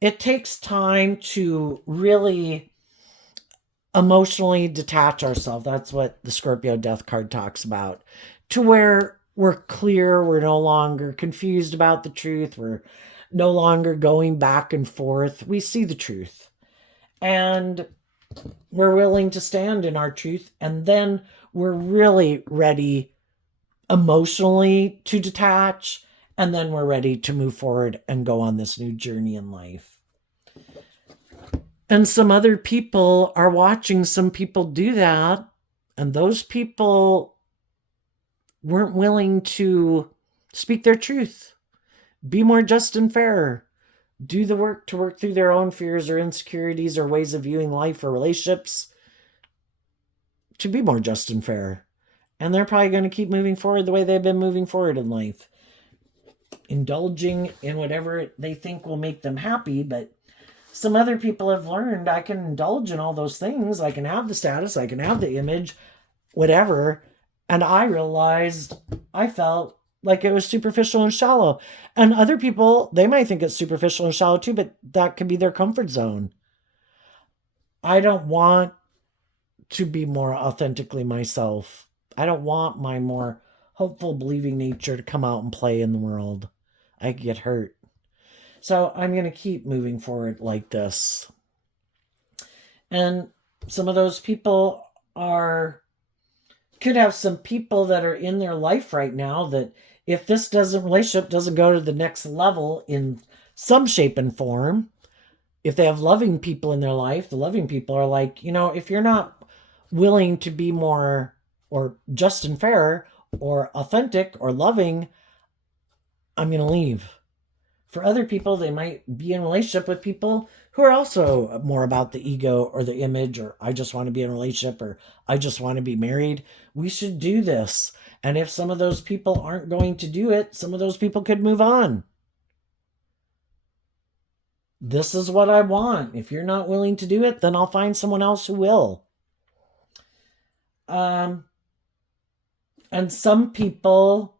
It takes time to really emotionally detach ourselves. That's what the Scorpio death card talks about. To where we're clear, we're no longer confused about the truth, we're no longer going back and forth. We see the truth. And we're willing to stand in our truth, and then we're really ready emotionally to detach, and then we're ready to move forward and go on this new journey in life. And some other people are watching some people do that, And those people weren't willing to speak their truth, be more just and fair, do the work to work through their own fears or insecurities or ways of viewing life or relationships to be more just and fair. And they're probably going to keep moving forward the way they've been moving forward in life, indulging in whatever they think will make them happy. But some other people have learned I can indulge in all those things. I can have the status, I can have the image, whatever. And I realized I felt like it was superficial and shallow. And other people, they might think it's superficial and shallow too, but that could be their comfort zone. I don't want to be more authentically myself. I don't want my more hopeful, believing nature to come out and play in the world. I get hurt. So I'm going to keep moving forward like this. And some of those people could have some people that are in their life right now that if this relationship doesn't go to the next level in some shape and form, if they have loving people in their life, the loving people are like, if you're not willing to be more or just and fair or authentic or loving, I'm going to leave. For other people, they might be in a relationship with people who are also more about the ego or the image, or I just want to be in a relationship, or I just want to be married. We should do this. And if some of those people aren't going to do it, some of those people could move on. This is what I want. If you're not willing to do it, then I'll find someone else who will. And some people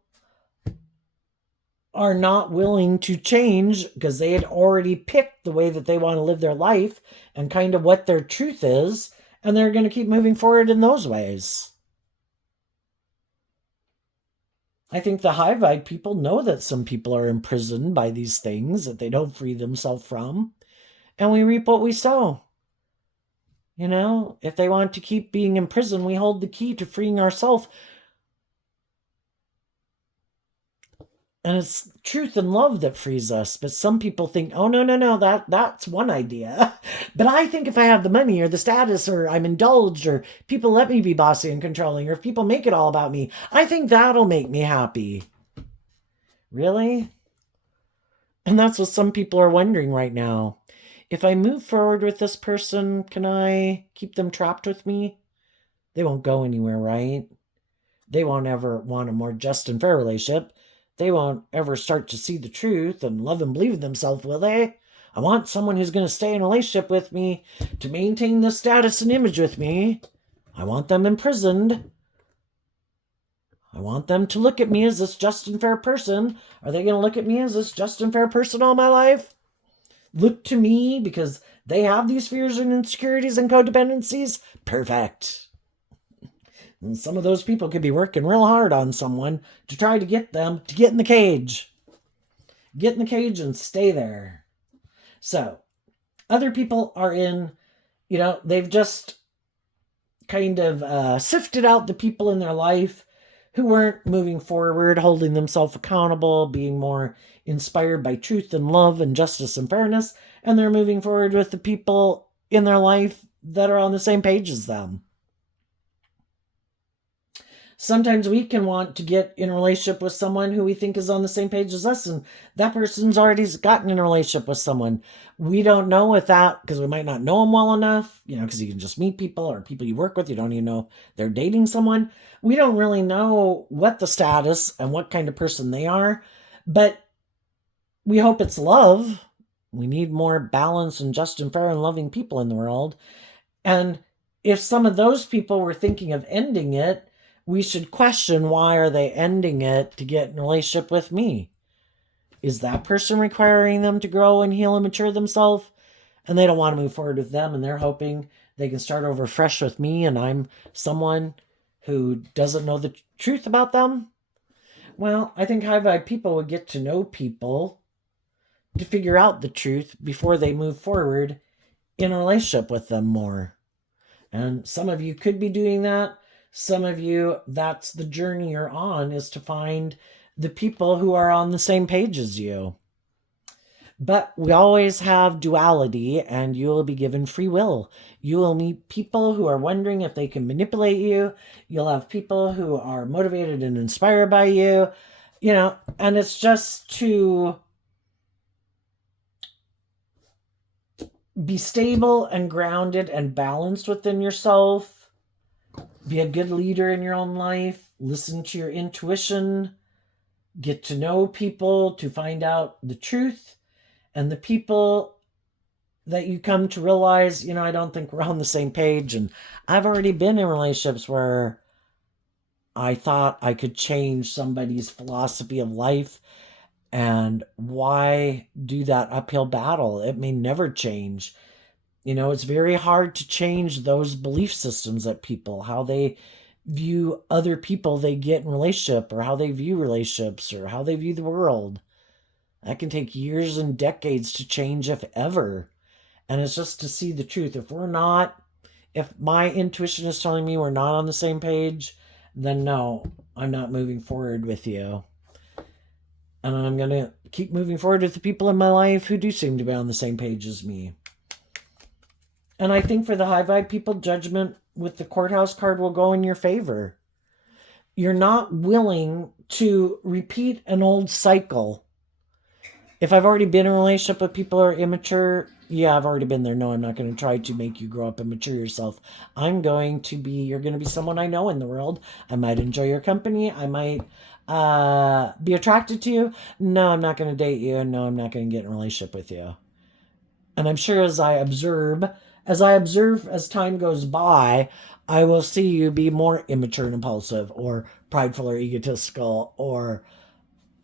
are not willing to change because they had already picked the way that they want to live their life and kind of what their truth is, and they're going to keep moving forward in those ways. I think the high vibe people know that some people are imprisoned by these things that they don't free themselves from, and we reap what we sow. If they want to keep being imprisoned, we hold the key to freeing ourselves. And it's truth and love that frees us. But some people think, oh, no, that's one idea. But I think if I have the money or the status or I'm indulged or people let me be bossy and controlling or if people make it all about me, I think that'll make me happy. Really? And that's what some people are wondering right now. If I move forward with this person, can I keep them trapped with me? They won't go anywhere, right? They won't ever want a more just and fair relationship. They won't ever start to see the truth and love and believe in themselves, will they? I want someone who's going to stay in a relationship with me to maintain the status and image with me. I want them imprisoned. I want them to look at me as this just and fair person. Are they going to look at me as this just and fair person all my life? Look to me because they have these fears and insecurities and codependencies? Perfect. And some of those people could be working real hard on someone to try to get them to get in the cage. Get in the cage and stay there. So, other people are in, they've just kind of sifted out the people in their life who weren't moving forward, holding themselves accountable, being more inspired by truth and love and justice and fairness, and they're moving forward with the people in their life that are on the same page as them. Sometimes we can want to get in a relationship with someone who we think is on the same page as us, and that person's already gotten in a relationship with someone. We don't know if that, because we might not know them well enough, because you can just meet people or people you work with, you don't even know they're dating someone. We don't really know what the status and what kind of person they are, but we hope it's love. We need more balanced and just and fair and loving people in the world. And if some of those people were thinking of ending it, we should question, why are they ending it to get in a relationship with me? Is that person requiring them to grow and heal and mature themselves? And they don't want to move forward with them, and they're hoping they can start over fresh with me, and I'm someone who doesn't know the truth about them? Well, I think high vibe people would get to know people to figure out the truth before they move forward in a relationship with them more. And some of you could be doing that. Some of you, that's the journey you're on, is to find the people who are on the same page as you. But we always have duality, and you will be given free will. You will meet people who are wondering if they can manipulate you. You'll have people who are motivated and inspired by you, and it's just to be stable and grounded and balanced within yourself. Be a good leader in your own life. Listen to your intuition. Get to know people to find out the truth. And the people that you come to realize, I don't think we're on the same page. And I've already been in relationships where I thought I could change somebody's philosophy of life. And why do that uphill battle? It may never change. It's very hard to change those belief systems that people, how they view other people they get in relationship, or how they view relationships, or how they view the world. That can take years and decades to change, if ever. And it's just to see the truth. If my intuition is telling me we're not on the same page, then no, I'm not moving forward with you. And I'm going to keep moving forward with the people in my life who do seem to be on the same page as me. And I think for the high vibe people, judgment with the courthouse card will go in your favor. You're not willing to repeat an old cycle. If I've already been in a relationship with people who are immature, yeah, I've already been there. No, I'm not going to try to make you grow up and mature yourself. You're going to be someone I know in the world. I might enjoy your company. I might be attracted to you. No, I'm not going to date you. No, I'm not going to get in a relationship with you. And I'm sure as I observe as time goes by, I will see you be more immature and impulsive, or prideful or egotistical, or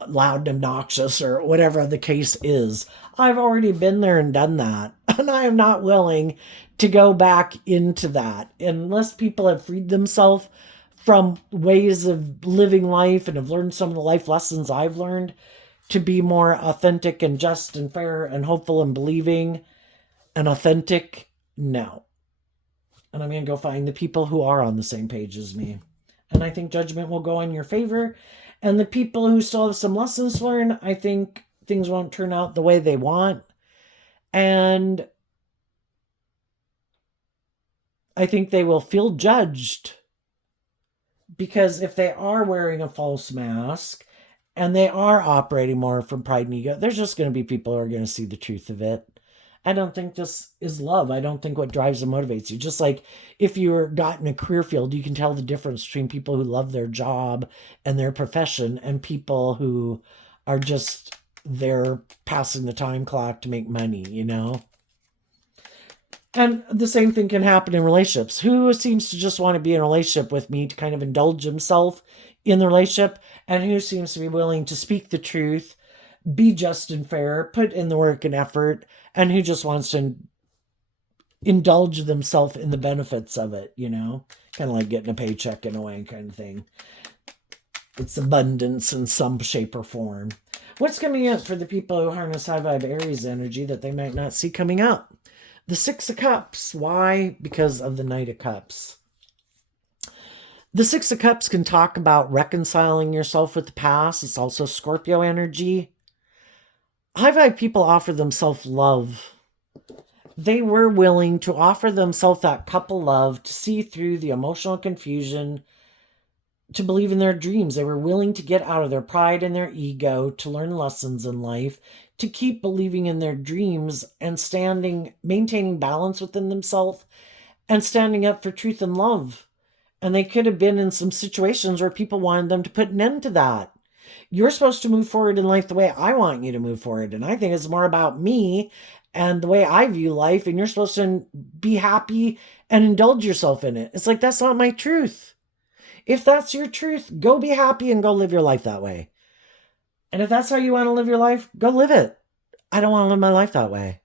loud and obnoxious, or whatever the case is. I've already been there and done that. And I am not willing to go back into that unless people have freed themselves from ways of living life and have learned some of the life lessons I've learned to be more authentic and just and fair and hopeful and believing and authentic. No. And I'm going to go find the people who are on the same page as me. And I think judgment will go in your favor. And the people who still have some lessons to learn, I think things won't turn out the way they want. And I think they will feel judged. Because if they are wearing a false mask and they are operating more from pride and ego, there's just going to be people who are going to see the truth of it. I don't think this is love. I don't think what drives and motivates you. Just like if you're got in a career field, you can tell the difference between people who love their job and their profession and people who are just there passing the time clock to make money, And the same thing can happen in relationships. Who seems to just want to be in a relationship with me to kind of indulge himself in the relationship, and who seems to be willing to speak the truth, be just and fair, put in the work and effort, and who just wants to indulge themselves in the benefits of it, kind of like getting a paycheck in a way kind of thing. It's abundance in some shape or form. What's coming up for the people who harness high vibe Aries energy that they might not see coming up? The Six of Cups. Why? Because of the Knight of Cups. The Six of Cups can talk about reconciling yourself with the past. It's also Scorpio energy. High vibe people offer themselves love. They were willing to offer themselves that couple love, to see through the emotional confusion, to believe in their dreams. They were willing to get out of their pride and their ego, to learn lessons in life, to keep believing in their dreams and maintaining balance within themselves and standing up for truth and love. And they could have been in some situations where people wanted them to put an end to that. You're supposed to move forward in life the way I want you to move forward. And I think it's more about me and the way I view life. And you're supposed to be happy and indulge yourself in it. It's like, that's not my truth. If that's your truth, go be happy and go live your life that way. And if that's how you want to live your life, go live it. I don't want to live my life that way.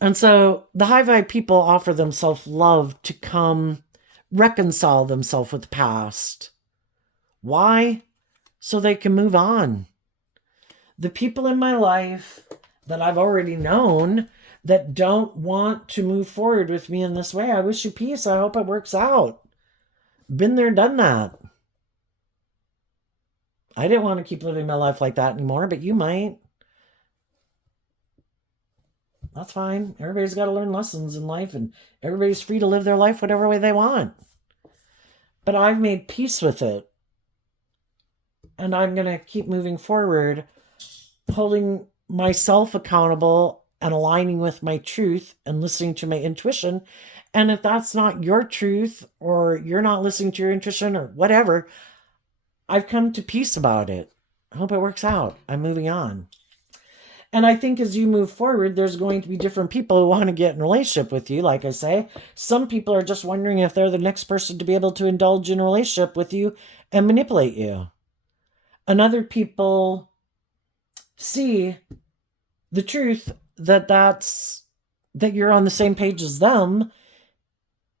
And so the high vibe people offer themselves love to come reconcile themselves with the past. Why? So they can move on. The people in my life that I've already known that don't want to move forward with me in this way, I wish you peace. I hope it works out. Been there, done that. I didn't want to keep living my life like that anymore, but you might. That's fine. Everybody's got to learn lessons in life, and everybody's free to live their life whatever way they want. But I've made peace with it. And I'm going to keep moving forward, holding myself accountable and aligning with my truth and listening to my intuition. And if that's not your truth, or you're not listening to your intuition, or whatever, I've come to peace about it. I hope it works out. I'm moving on. And I think as you move forward, there's going to be different people who want to get in a relationship with you. Like I say, some people are just wondering if they're the next person to be able to indulge in a relationship with you and manipulate you. And other people see the truth that you're on the same page as them,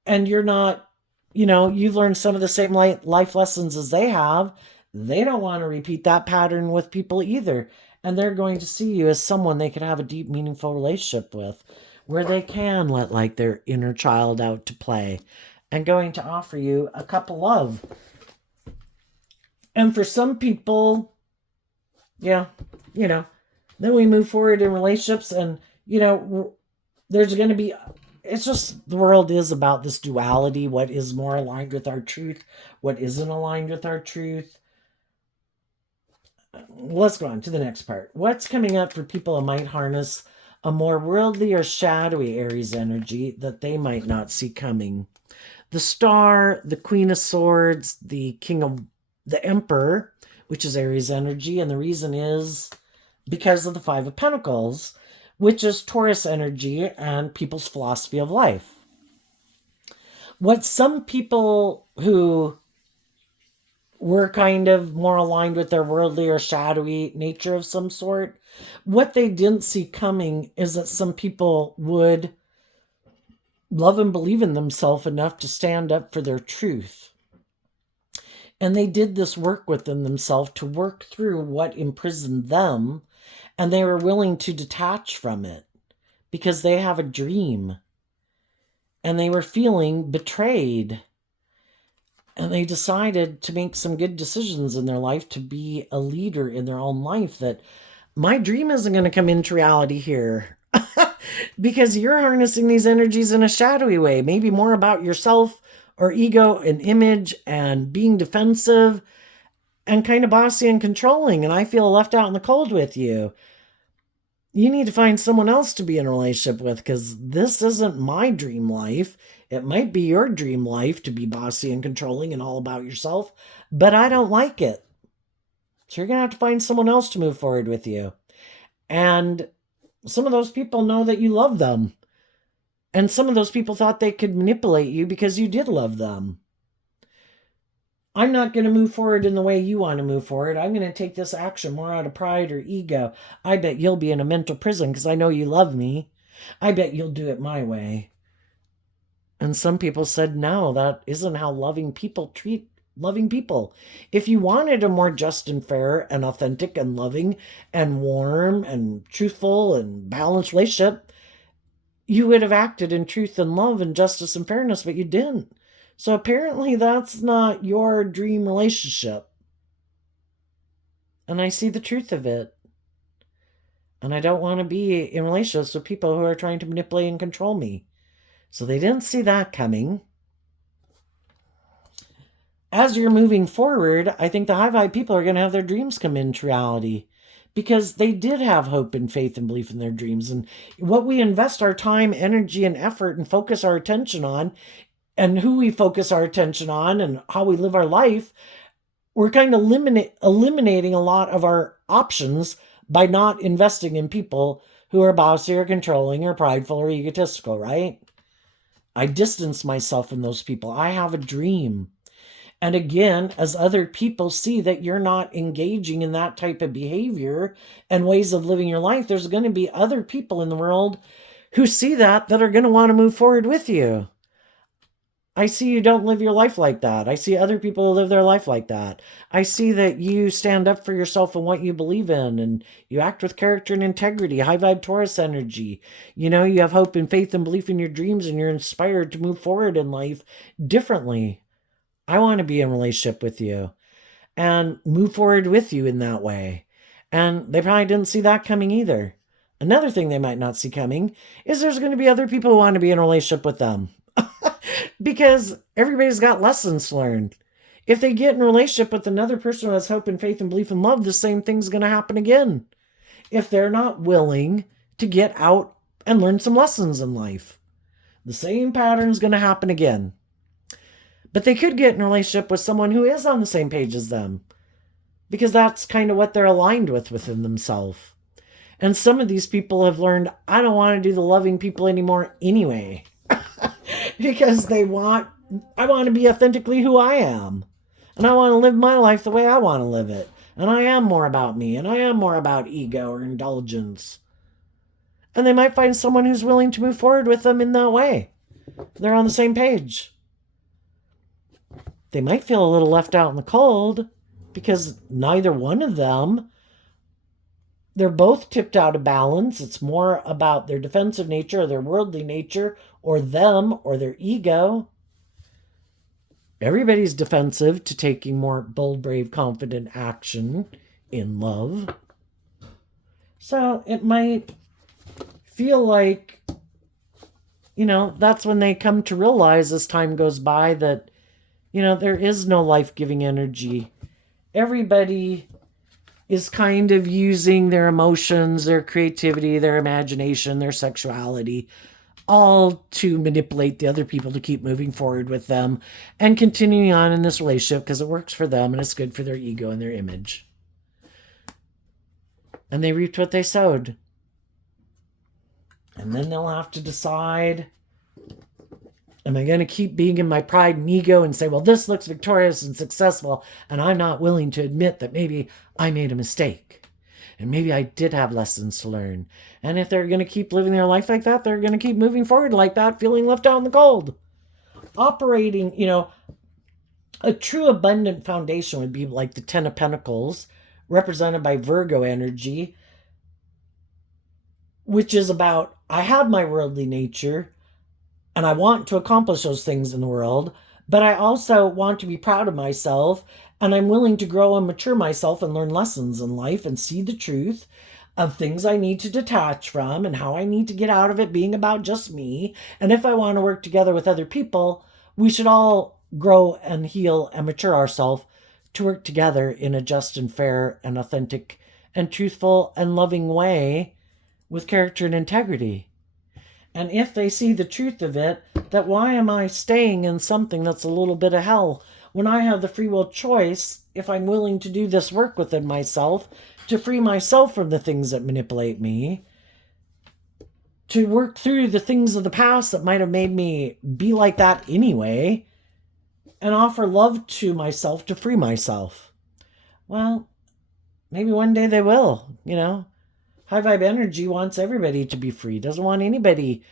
and you're not, you've learned some of the same life lessons as they have. They don't want to repeat that pattern with people either. And they're going to see you as someone they could have a deep, meaningful relationship with, where they can let like their inner child out to play, and going to offer you a cup of love. And for some people, yeah, then we move forward in relationships, and, there's going to be, it's just, the world is about this duality. What is more aligned with our truth? What isn't aligned with our truth? Let's go on to the next part. What's coming up for people who might harness a more worldly or shadowy Aries energy that they might not see coming? The Star, the Queen of Swords, the Emperor, which is Aries energy. And the reason is because of the Five of Pentacles, which is Taurus energy and people's philosophy of life. What some people who were kind of more aligned with their worldly or shadowy nature of some sort, what they didn't see coming is that some people would love and believe in themselves enough to stand up for their truth. And they did this work within themselves to work through what imprisoned them, and they were willing to detach from it because they have a dream, and they were feeling betrayed. And they decided to make some good decisions in their life, to be a leader in their own life, that my dream isn't going to come into reality here. Because you're harnessing these energies in a shadowy way, maybe more about yourself or ego and image and being defensive and kind of bossy and controlling. And I feel left out in the cold with you. You need to find someone else to be in a relationship with, because this isn't my dream life. It might be your dream life to be bossy and controlling and all about yourself, but I don't like it. So you're going to have to find someone else to move forward with you. And some of those people know that you love them. And some of those people thought they could manipulate you because you did love them. I'm not going to move forward in the way you want to move forward. I'm going to take this action more out of pride or ego. I bet you'll be in a mental prison because I know you love me. I bet you'll do it my way. And some people said, no, that isn't how loving people treat loving people. If you wanted a more just and fair and authentic and loving and warm and truthful and balanced relationship, you would have acted in truth and love and justice and fairness, but you didn't. So apparently that's not your dream relationship. And I see the truth of it. And I don't want to be in relationships with people who are trying to manipulate and control me. So they didn't see that coming. As you're moving forward, I think the high vibe people are going to have their dreams come into reality, because they did have hope and faith and belief in their dreams. And what we invest our time, energy, and effort and focus our attention on, and who we focus our attention on, and how we live our life, we're kind of eliminating a lot of our options by not investing in people who are bossy or controlling or prideful or egotistical, right? I distance myself from those people. I have a dream. And again, as other people see that you're not engaging in that type of behavior and ways of living your life, there's going to be other people in the world who see that are going to want to move forward with you. I see you don't live your life like that. I see other people who live their life like that. I see that you stand up for yourself and what you believe in, and you act with character and integrity, high vibe Taurus energy. You have hope and faith and belief in your dreams, and you're inspired to move forward in life differently. I want to be in a relationship with you and move forward with you in that way. And they probably didn't see that coming either. Another thing they might not see coming is there's going to be other people who want to be in a relationship with them. Because everybody's got lessons learned. If they get in a relationship with another person who has hope and faith and belief and love, the same thing's going to happen again. If they're not willing to get out and learn some lessons in life, the same pattern's going to happen again. But they could get in a relationship with someone who is on the same page as them, because that's kind of what they're aligned with within themselves. And some of these people have learned, I don't want to do the loving people anymore anyway. Because I want to be authentically who I am. And I want to live my life the way I want to live it. And I am more about me. And I am more about ego or indulgence. And they might find someone who's willing to move forward with them in that way. They're on the same page. They might feel a little left out in the cold because neither one of them, they're both tipped out of balance. It's more about their defensive nature or their worldly nature or them or their ego. Everybody's defensive to taking more bold, brave, confident action in love. So it might feel like, that's when they come to realize as time goes by that, there is no life-giving energy. Everybody is kind of using their emotions, their creativity, their imagination, their sexuality, all to manipulate the other people to keep moving forward with them and continuing on in this relationship because it works for them and it's good for their ego and their image. And they reaped what they sowed. And then they'll have to decide, am I going to keep being in my pride and ego and say, well, this looks victorious and successful, and I'm not willing to admit that maybe I made a mistake. And maybe I did have lessons to learn. And if they're going to keep living their life like that, they're going to keep moving forward like that, feeling left out in the cold. Operating, a true abundant foundation would be like the Ten of Pentacles, represented by Virgo energy, which is about, I have my worldly nature, and I want to accomplish those things in the world, but I also want to be proud of myself, and I'm willing to grow and mature myself and learn lessons in life and see the truth of things I need to detach from and how I need to get out of it being about just me. And if I want to work together with other people, we should all grow and heal and mature ourselves to work together in a just and fair and authentic and truthful and loving way with character and integrity. And if they see the truth of it, that why am I staying in something that's a little bit of hell when I have the free will choice, if I'm willing to do this work within myself, to free myself from the things that manipulate me, to work through the things of the past that might have made me be like that anyway, and offer love to myself to free myself. Well, maybe one day they will, High vibe energy wants everybody to be free, doesn't want anybody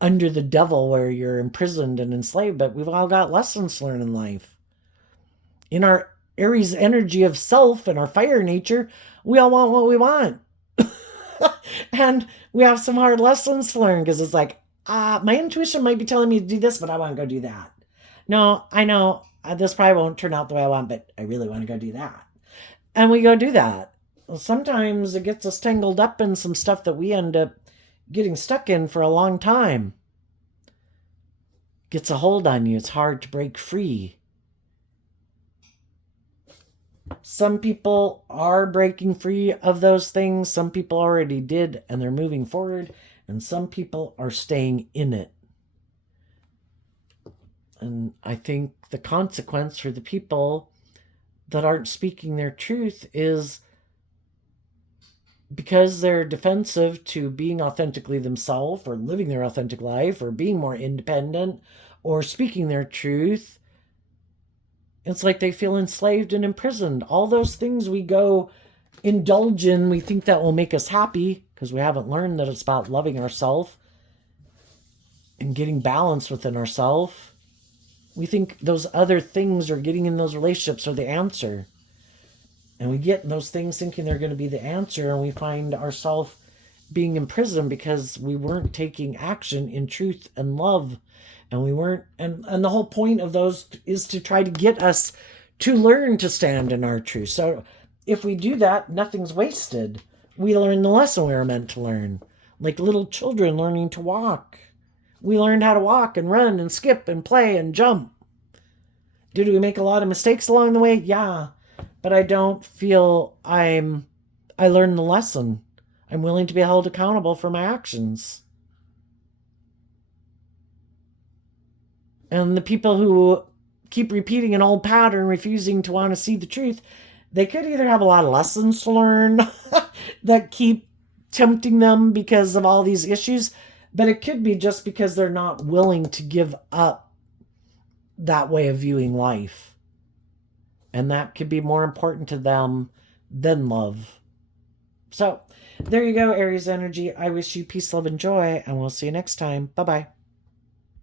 under the devil where you're imprisoned and enslaved, but we've all got lessons to learn in life. In our Aries energy of self and our fire nature, we all want what we want. And we have some hard lessons to learn because it's like, my intuition might be telling me to do this, but I want to go do that. No, I know this probably won't turn out the way I want, but I really want to go do that. And we go do that. Well, sometimes it gets us tangled up in some stuff that we end up getting stuck in for a long time. Gets a hold on you. It's hard to break free. Some people are breaking free of those things. Some people already did, and they're moving forward. And some people are staying in it. And I think the consequence for the people that aren't speaking their truth is because they're defensive to being authentically themselves or living their authentic life or being more independent or speaking their truth. It's like they feel enslaved and imprisoned. All those things we go indulge in, we think that will make us happy because we haven't learned that it's about loving ourselves and getting balance within ourselves. We think those other things or getting in those relationships are the answer. And we get in those things thinking they're going to be the answer, and we find ourselves being imprisoned because we weren't taking action in truth and love. And we weren't, and the whole point of those is to try to get us to learn to stand in our truth. So if we do that, nothing's wasted. We learn the lesson we were meant to learn. like little children learning to walk. We learned how to walk and run and skip and play and jump. Did we make a lot of mistakes along the way? Yeah. But I don't feel I learned the lesson. I'm willing to be held accountable for my actions. And the people who keep repeating an old pattern, refusing to want to see the truth, they could either have a lot of lessons to learn that keep tempting them because of all these issues, but it could be just because they're not willing to give up that way of viewing life. And that could be more important to them than love. So, there you go, Aries energy. I wish you peace, love, and joy, and we'll see you next time. Bye bye.